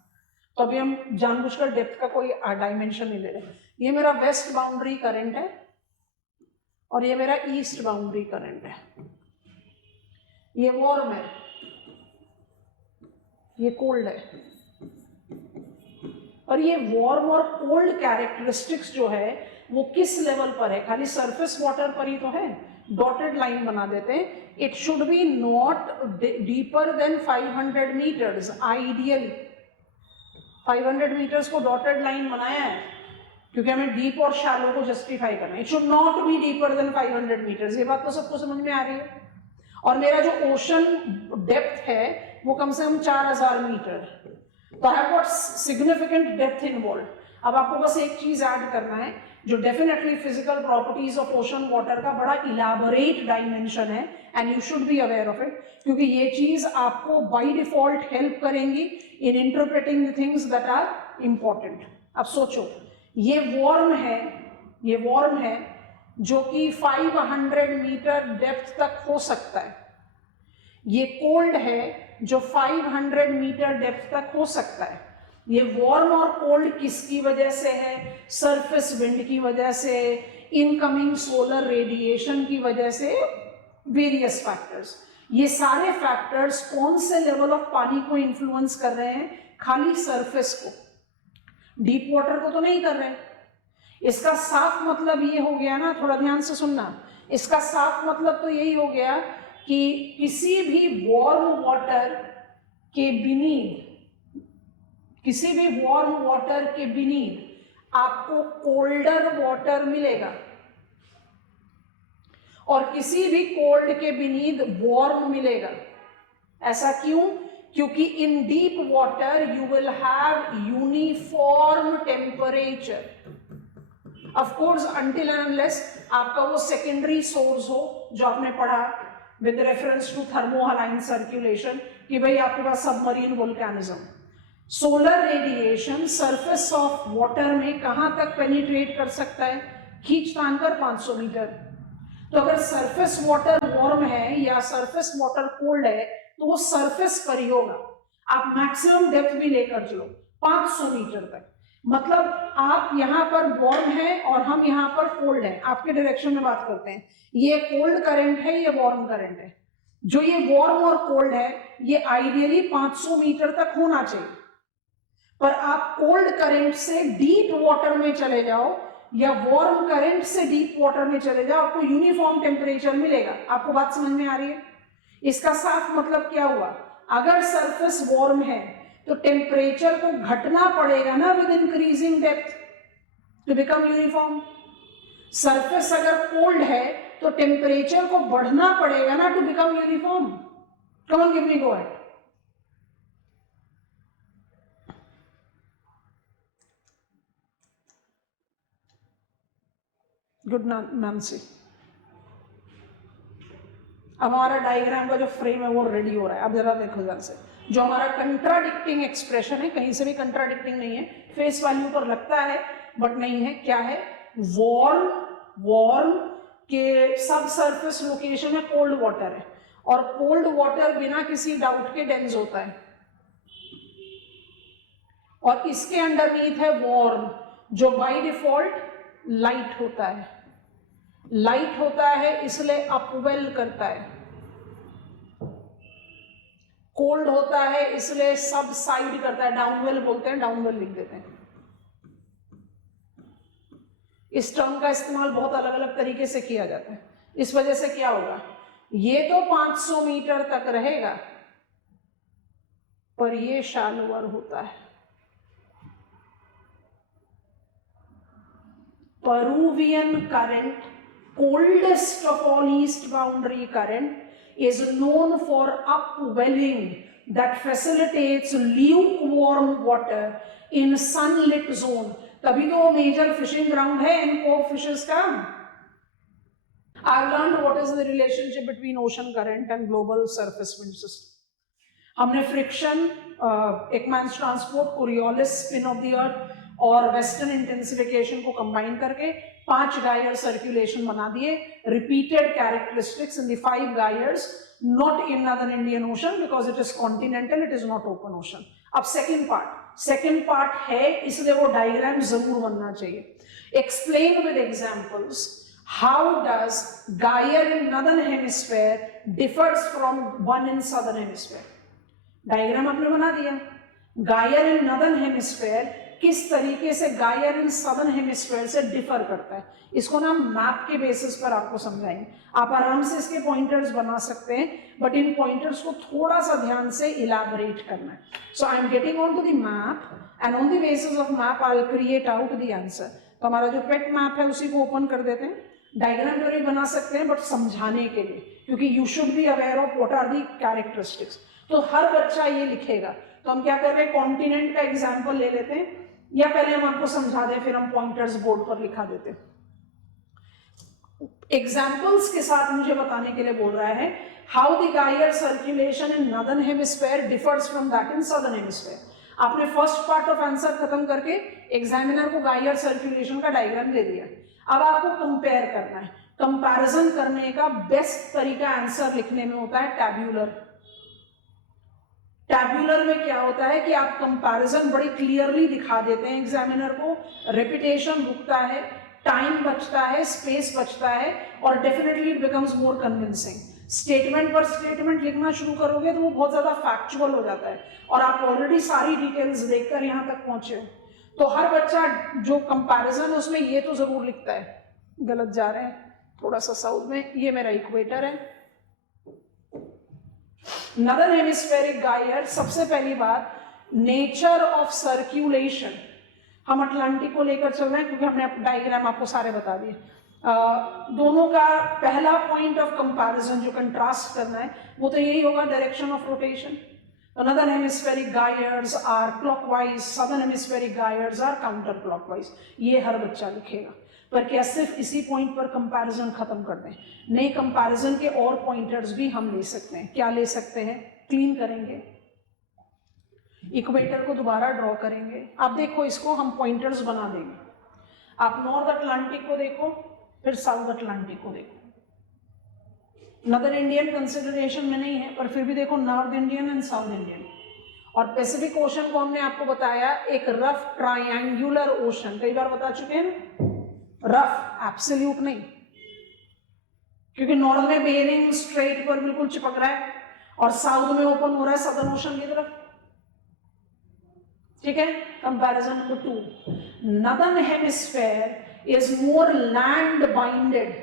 तो अभी हम जानबूझकर डेप्थ का कोई डायमेंशन नहीं ले रहे। ये मेरा वेस्ट बाउंड्री करंट है और ये मेरा ईस्ट बाउंड्री करंट है। ये वार्म है, ये कोल्ड है। और ये वार्म और कोल्ड कैरेक्टरिस्टिक्स जो है वो किस लेवल पर है? खाली सरफेस वाटर पर ही तो है। डॉटेड लाइन बना देते हैं। It should be not deeper than 500 metres. Ideally 500 metres को डॉटेड लाइन बनाया है क्योंकि हमें डीप और शैलो को जस्टिफाई करना है। It should not be deeper than 500 metres. ये बात तो सबको समझ में आ रही है। और मेरा जो ओशन डेप्थ है वो कम से कम 4000 मीटर। तो I have got significant depth involve. अब आपको बस एक चीज ऐड करना है, जो definitely physical properties of ocean water का बड़ा इलाबोरेट डायमेंशन है, and you should be aware of it, क्योंकि ये चीज आपको बाय डिफॉल्ट हेल्प करेंगी in interpreting the things that are important. अब सोचो, ये वॉर्म है जो कि 500 मीटर डेप्थ तक हो सकता है, ये कोल्ड है जो 500 मीटर डेप्थ तक हो सकता है। ये वार्म और कोल्ड किसकी वजह से है? सरफेस विंड की वजह से, इनकमिंग सोलर रेडिएशन की वजह से, वेरियस फैक्टर्स। ये सारे फैक्टर्स कौन से लेवल ऑफ पानी को इन्फ्लुएंस कर रहे हैं? खाली सरफेस को, डीप वाटर को तो नहीं कर रहे। इसका साफ मतलब ये हो गया ना, थोड़ा ध्यान से सुनना, इसका साफ मतलब तो यही हो गया कि किसी भी वार्म वाटर के बीनीथ आपको कोल्डर वाटर मिलेगा, और किसी भी कोल्ड के बीनीथ वार्म मिलेगा। ऐसा क्यों? क्योंकि in deep water you will have uniform temperature. Of course until and unless आपका वो सेकेंडरी सोर्स हो जो आपने पढ़ा with reference to thermohaline circulation, कि भाई आपके पास submarine volcanism. Solar radiation surface of water में कहां तक पेनिट्रेट कर सकता है? खींच तान कर 500 मीटर। तो अगर सरफेस वाटर वार्म है या सरफेस वाटर कोल्ड है तो वो सरफेस पर ही होगा। आप मैक्सिमम डेप्थ भी लेकर चलो 500 मीटर तक, मतलब आप यहाँ पर वार्म है और हम यहाँ पर कोल्ड है, आपके डायरेक्शन में बात करते हैं। ये कोल्ड करंट है, ये वार्म करंट है। जो ये वार्म और कोल्ड है ये आइडियली 500 मीटर तक होना चाहिए, पर आप कोल्ड करंट से डीप वाटर में चले जाओ या वार्म करंट से डीप वाटर में चले जाओ, आपको यूनिफॉर्म टेम्परेचर मिलेगा। आपको बात समझ में आ रही है? इसका साफ मतलब क्या हुआ? अगर सरफेस वार्म है तो टेम्परेचर को घटना पड़ेगा ना with increasing depth to become uniform. Surface अगर कोल्ड है तो टेम्परेचर को बढ़ना पड़ेगा ना to become uniform. Come on give me go ahead. Good Nancy. अब हमारा डायग्राम का जो फ्रेम है वो रेडी हो रहा है। अब जरा देखो ध्यान से, जो हमारा कंट्राडिक्टिंग एक्सप्रेशन है, कहीं से भी कंट्राडिक्टिंग नहीं है, फेस वैल्यू पर लगता है बट नहीं है। क्या है? वार्म के सब सरफेस लोकेशन में कोल्ड वाटर है, और कोल्ड वाटर बिना किसी डाउट के डेंस होता है, और इसके अंडरनीथ है वार्म जो बाय डिफॉल्ट लाइट होता है। लाइट होता है इसलिए अपवेल करता है, कोल्ड होता है इसलिए सबसाइड करता है, डाउनवेल बोलते हैं, डाउनवेल लिख देते हैं। इस टर्म का इस्तेमाल बहुत अलग अलग तरीके से किया जाता है। इस वजह से क्या होगा, ये तो 500 मीटर तक रहेगा पर ये शैलोअर होता है। Peruvian current, coldest of all east boundary current, is known for upwelling that facilitates lukewarm water in sunlit zone. तभी तो वो मेजर फिशिंग ग्राउंड है इन कोव फिशेस का। I've learned what is the relationship between ocean current and global surface wind system. हमने friction, Ekman's transport, Coriolis, spin of the earth और western intensification को combine करके 5 गायर सर्कुलेशन बना दिए, repeated characteristics in the 5 gyres, not in northern Indian Ocean because it is continental, it is not open ocean. अब second part है, इसलिए वो डायग्राम जरूर बनना चाहिए। Explain with examples how does gyre in northern hemisphere differs from one in southern hemisphere. Diagram आपने बना दिया, गायर इन नॉर्दर्न हेमिस्फीयर किस तरीके से गायर इन सदर्न हेमिस्फीयर से डिफर करता है, इसको ना मैप के बेसिस पर आपको समझाएंगे। आप आराम से इसके पॉइंटर्स बना सकते हैं, बट इन पॉइंटर्स को थोड़ा सा ध्यान से इलैबोरेट करना है। So I am getting on to the map and on the basis of map I will create out the answer. तो हमारा जो पेट मैप है उसी को ओपन कर देते हैं। डायग्राम तो नहीं बना सकते हैं बट समझाने के लिए, क्योंकि you should be aware of what are the characteristics. तो हर बच्चा ये लिखेगा। तो हम क्या कर रहे हैं, कॉन्टिनेंट का एग्जाम्पल ले लेते हैं। या पहले हम आपको समझा दें फिर हम पॉइंटर्स बोर्ड पर लिखा देते। एग्जाम्पल्स के साथ मुझे बताने के लिए बोल रहा है how the gyre circulation in northern hemisphere differs from that in southern hemisphere. आपने फर्स्ट पार्ट ऑफ आंसर खत्म करके एग्जामिनर को गायर सर्कुलेशन का डायग्राम दे दिया। अब आपको कंपेयर करना है। कंपैरिजन करने का बेस्ट तरीका आंसर लिखने में होता है टैब्यूलर। टैब्यूलर में क्या होता है कि आप कंपैरिजन बड़ी क्लियरली दिखा देते हैं एग्जामिनर को, रेपिटेशन रुकता है, टाइम बचता है, स्पेस बचता है और definitely it becomes more convincing. Statement पर स्टेटमेंट लिखना शुरू करोगे तो वो बहुत ज्यादा फैक्चुअल हो जाता है और आप ऑलरेडी सारी डिटेल्स देखकर यहां तक पहुंचे हो। तो हर बच्चा जो कंपैरिजन है उसमें ये तो जरूर लिखता है। गलत जा रहे हैं थोड़ा सा साउथ में, ये मेरा इक्वेटर है। नॉर्दर्न हेमिस्फेरिक गायर, सबसे पहली बात नेचर ऑफ सर्क्यूलेशन, हम अटलांटिक को लेकर चल रहे हैं क्योंकि हमने डायग्राम आपको सारे बता दिए। दोनों का पहला पॉइंट ऑफ कंपैरिजन जो कंट्रास्ट करना है वो तो यही होगा direction of rotation. Northern hemispheric gyres are clockwise, southern hemispheric gyres are counter clockwise. ये हर बच्चा लिखेगा। पर क्या सिर्फ इसी पॉइंट पर कंपैरिजन खत्म कर दें? नहीं, कंपैरिजन के और पॉइंटर्स भी हम ले सकते हैं। क्या ले सकते हैं? क्लीन करेंगे, इक्वेटर को दोबारा ड्रॉ करेंगे। आप देखो इसको हम पॉइंटर्स बना देंगे। आप नॉर्थ अटलांटिक को देखो, फिर साउथ अटलांटिक को देखो। नॉर्दर्न इंडियन कंसिडरेशन में नहीं है पर फिर भी देखो north Indian and south Indian. और पैसिफिक ओशन को हमने आपको बताया एक रफ ट्रायंगुलर ओशन, कई बार बता चुके हैं ना, रफ, एब्सोल्यूट नहीं, क्योंकि नॉर्थ में बेरिंग स्ट्रेट पर बिल्कुल चिपक रहा है और साउथ में ओपन हो रहा है सदर्न ओशन की तरफ। ठीक है। Comparison number 2, northern hemisphere is more land binded,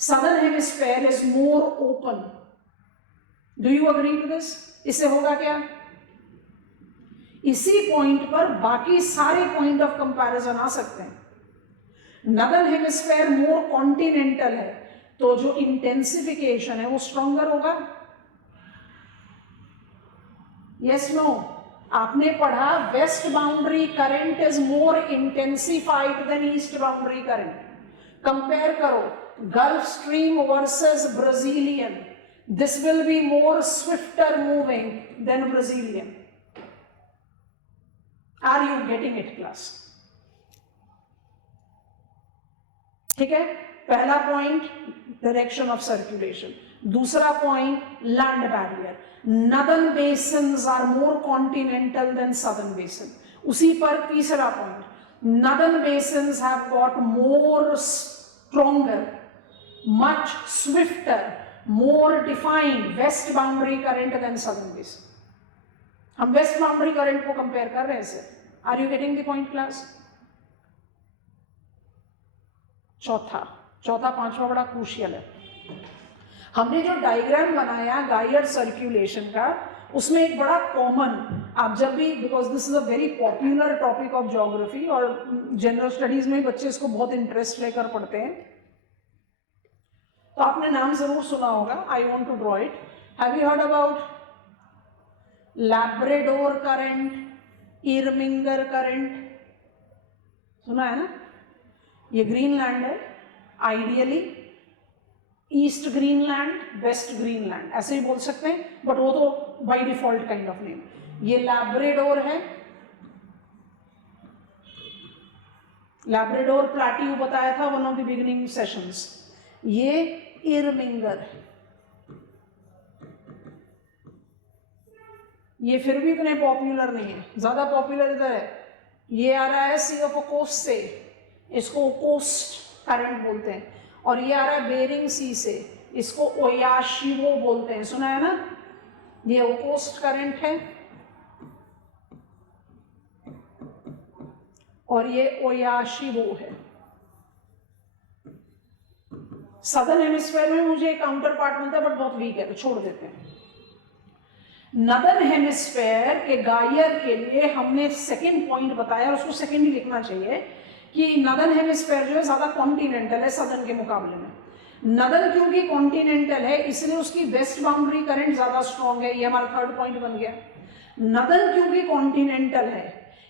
southern hemisphere is more open. Do you agree to this? इससे होगा क्या? इसी पॉइंट पर बाकी सारे पॉइंट ऑफ कंपैरिजन आ सकते हैं। नॉर्दर्न हेमिस्फीयर मोर कॉन्टिनेंटल है तो जो इंटेंसिफिकेशन है वो स्ट्रॉन्गर होगा। Yes no? आपने पढ़ा west boundary current is more intensified than east boundary current. Compare करो Gulf Stream versus Brazilian, this will be more swifter moving than Brazilian. Are you getting it class? ठीक है। पहला point direction of circulation, दूसरा point land barrier. Northern basins are more continental than southern basin. उसी पर तीसरा point, northern basins have got more stronger, much swifter, more defined waste boundary current than southern basin. हम west boundary current को compare कर रहे हैं sir. Are you getting the point class? चौथा पांचवा बड़ा क्रूशियल है। हमने जो डायग्राम बनाया गायर सर्कुलेशन का, उसमें एक बड़ा कॉमन, आप जब भी, because this is a very popular topic of geography और जनरल स्टडीज में बच्चे इसको बहुत इंटरेस्ट लेकर पढ़ते हैं, तो आपने नाम जरूर सुना होगा। I want to draw it. Have you heard about Labrador current, Irminger current? सुना है ना? ये ग्रीनलैंड है, ideally east Greenland, west Greenland ऐसे ही बोल सकते हैं, बट वो तो by default kind of name. ये लैब्राडोर है, लैब्राडोर प्लेट्यू बताया था one of the beginning sessions. ये इरमिंगर है, ये फिर भी इतने पॉपुलर नहीं है, ज्यादा पॉपुलर इधर है। ये आ रहा है सी ऑफ ओकोस्ट से, इसको ओकोस्ट करंट बोलते हैं, और ये आ रहा है बेरिंग सी से, इसको ओयाशिवो बोलते हैं। सुना है ना? ये ओकोस्ट करंट है और ये ओयाशिवो है। सदर्न हेमिस्फीयर में मुझे एक काउंटर पार्ट मिलता है बट बहुत वीक है, तो छोड़ देते हैं। नॉर्दर्न हेमिस्फीयर के गायर के लिए हमने सेकेंड पॉइंट बताया, उसको सेकेंड ही लिखना चाहिए कि नॉर्दर्न हेमिस्फीयर जो है ज्यादा कॉन्टिनेंटल है सदर्न के मुकाबले में। नॉर्दर्न क्योंकि कॉन्टिनेंटल है इसलिए उसकी वेस्ट बाउंड्री करंट ज्यादा स्ट्रॉन्ग है, ये हमारा थर्ड पॉइंट बन गया। नॉर्दर्न क्योंकि कॉन्टिनेंटल है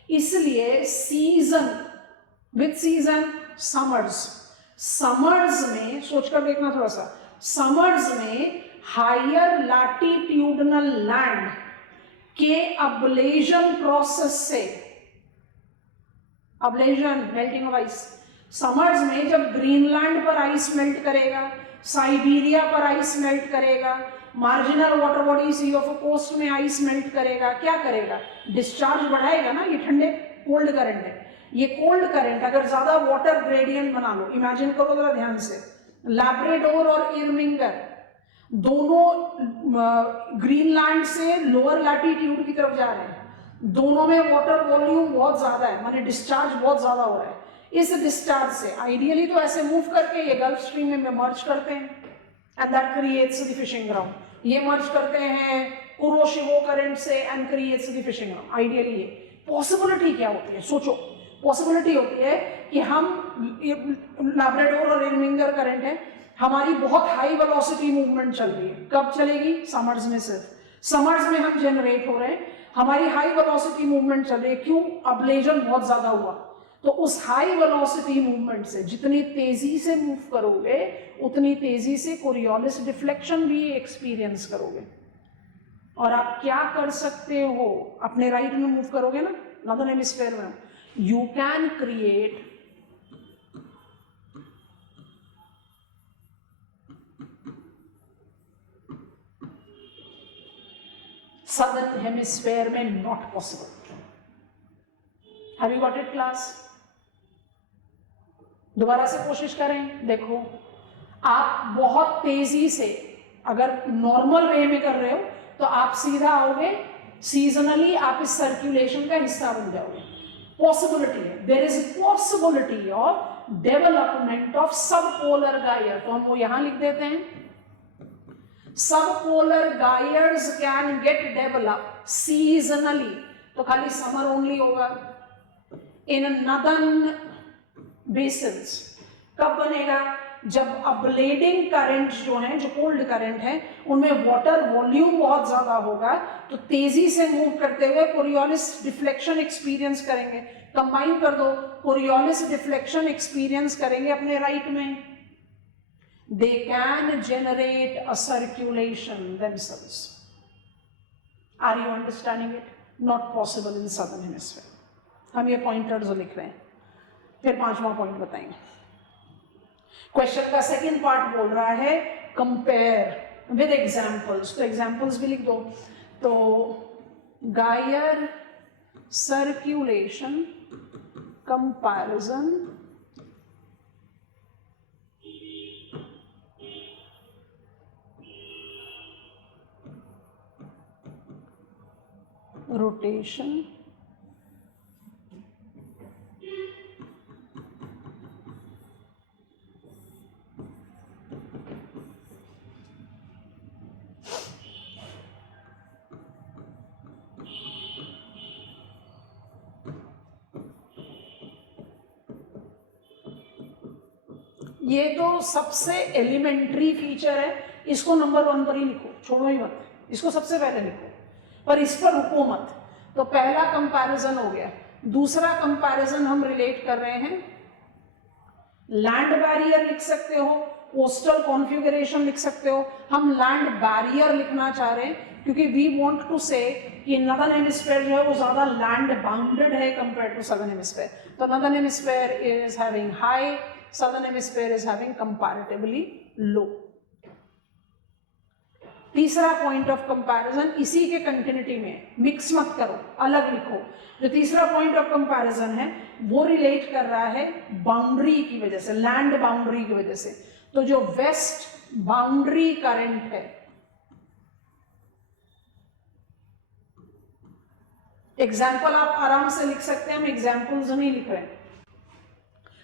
इसलिए season, with season summers, summers में सोचकर देखना थोड़ा सा, समर्स में हायर लैटिट्यूडनल लैंड के अब्लेजन प्रोसेस से, ablation melting of ice, summers में जब ग्रीनलैंड पर आइस मेल्ट करेगा, साइबेरिया पर आइस मेल्ट करेगा, marginal water body sea off coast में आइस मेल्ट करेगा, क्या करेगा, डिस्चार्ज बढ़ाएगा ना, ये ठंडे कोल्ड करंट है, ये कोल्ड करंट अगर ज्यादा वाटर ग्रेडियंट बना लो, इमेजिन करो जरा ध्यान से, लैब्राडोर और इर्विंगर दोनों ग्रीनलैंड से लोअर लैटिट्यूड की तरफ जा रहे हैं, दोनों में वाटर वॉल्यूम बहुत ज्यादा है, माने डिस्चार्ज बहुत ज्यादा हो रहा है, इस डिस्चार्ज से आइडियली तो ऐसे मूव करके ये गल्फ स्ट्रीम में मर्ज करते हैं and that creates the fishing ground, ये मर्ज करते हैं कुरोशिवो करंट से and creates the fishing ground. Ideally ये पॉसिबिलिटी क्या होती है, सोचो, पॉसिबिलिटी होती है कि हम लैब्राडोर और इर्विंगर करंट है, हमारी बहुत हाई वेलोसिटी मूवमेंट चल रही है, कब चलेगी, समर्स में, सिर्फ समर्स में हम जनरेट हो रहे हैं, हमारी हाई वेलोसिटी मूवमेंट चल रही है, क्यों, अब्लेजन बहुत ज्यादा हुआ, तो उस हाई वेलोसिटी मूवमेंट से जितनी तेजी से मूव करोगे उतनी तेजी से कोरियोलिस डिफ्लेक्शन भी एक्सपीरियंस करोगे। और आप क्या कर सकते हो, अपने राइट में मूव करोगे ना, नॉर्दर्न हेमिस्फीयर में, you can create southern hemisphere में not possible. Have you got it class? दोबारा से कोशिश करें, देखो आप बहुत तेजी से अगर नॉर्मल वे में कर रहे हो तो आप सीधा आओगे, सीजनली आप इस सर्कुलेशन का हिस्सा बन जाओगे, पॉसिबिलिटी है, there is possibility of development of sub polar gyre, तो हम वो यहां लिख देते हैं, sub polar gyres can get develop seasonally, तो खाली समर ओनली होगा, इन नदर्न बेसिन्स। कब बनेगा, जब अब्लेडिंग करंट जो है, जो कोल्ड करंट है, उनमें वाटर वॉल्यूम बहुत ज्यादा होगा, तो तेजी से मूव करते हुए कोरियोलिस डिफ्लेक्शन एक्सपीरियंस करेंगे, कंबाइन कर दो, कोरियोलिस डिफ्लेक्शन एक्सपीरियंस करेंगे अपने राइट में, they can generate a circulation themselves. Are you understanding it? Not possible in southern hemisphere. हम ये पॉइंटर्स लिख रहे हैं, फिर पांचवा पॉइंट बताएंगे। क्वेश्चन का सेकंड पार्ट बोल रहा है कंपेयर विद एग्जांपल्स, तो एग्जांपल्स भी लिख दो, तो गायर सर्कुलेशन कंपैरिजन रोटेशन ये तो सबसे एलिमेंट्री फीचर है, इसको नंबर 1 पर ही लिखो, छोड़ो ही मत, इसको सबसे पहले लिखो, पर इस पर रुको मत। तो पहला कंपैरिजन हो गया, दूसरा कंपैरिजन हम रिलेट कर रहे हैं, लैंड बैरियर लिख सकते हो, कोस्टल कॉन्फ़िगरेशन लिख सकते हो, हम लैंड बैरियर लिखना चाह रहे हैं क्योंकि वी वांट टू से कि नॉर्दर्न हेमिस्फीयर जो है वो ज्यादा लैंड बाउंडेड है कंपेयर टू सदर्न हेमिस्फीयर, तो northern hemisphere is having high, southern hemisphere is having comparatively low. तीसरा पॉइंट ऑफ कंपैरिजन इसी के कंटिन्यूटी में, मिक्स मत करो, अलग लिखो, जो तीसरा पॉइंट ऑफ कंपैरिजन है वो रिलेट कर रहा है बाउंड्री की वजह से, लैंड बाउंड्री की वजह से, तो जो वेस्ट बाउंड्री करंट है, एग्जाम्पल आप आराम से लिख सकते हैं, हम एग्जाम्पल्स नहीं लिख रहे हैं,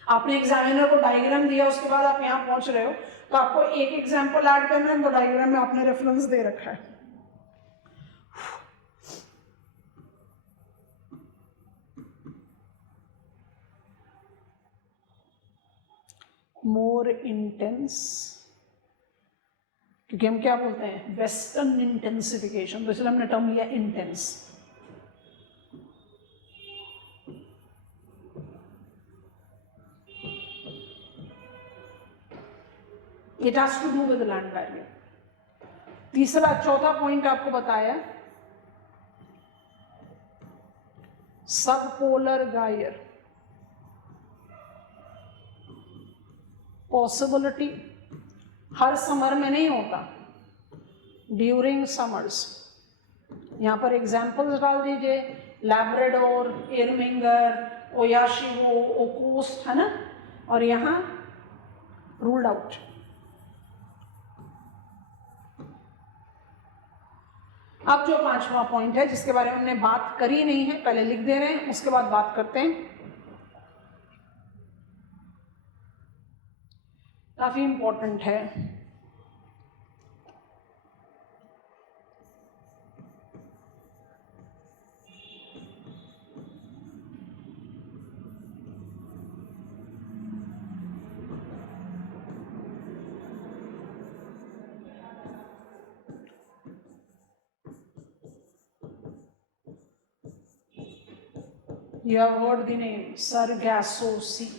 आपने एग्जामिनर को डायग्राम दिया, उसके बाद आप यहां पहुंच रहे हो, तो आपको एक एग्जाम्पल ऐड करना है, तो डायग्राम में आपने रेफरेंस दे रखा है। मोर इंटेंस, क्योंकि हम क्या बोलते हैं, वेस्टर्न इंटेंसिफिकेशन, तो इसलिए हमने टर्म लिया intense. It has to do with land barrier. तीसरा चौथा पॉइंट आपको बताया, सब पोलर गायर पॉसिबिलिटी हर समर में नहीं होता, ड्यूरिंग समर्स। यहां पर एग्जाम्पल्स डाल दीजिए, लैब्राडोर, एरमिंगर, ओयाशिवो, ओकोस्ट, है ना, और यहां रूल्ड आउट। अब जो पांचवा पॉइंट है जिसके बारे में हमने बात करी नहीं है, पहले लिख दे रहे हैं, उसके बाद बात करते हैं। काफी इंपॉर्टेंट है। You have heard the name Sargasso Sea.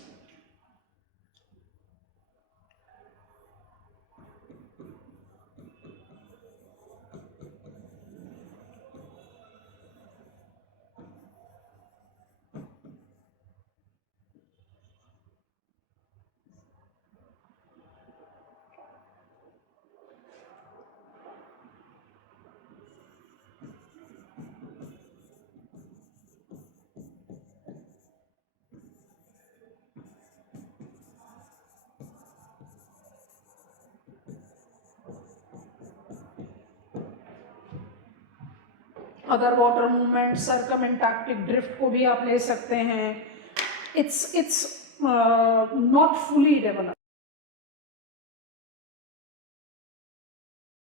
Other water movement, circumantarctic drift को भी आप ले सकते हैं। It's not fully developed.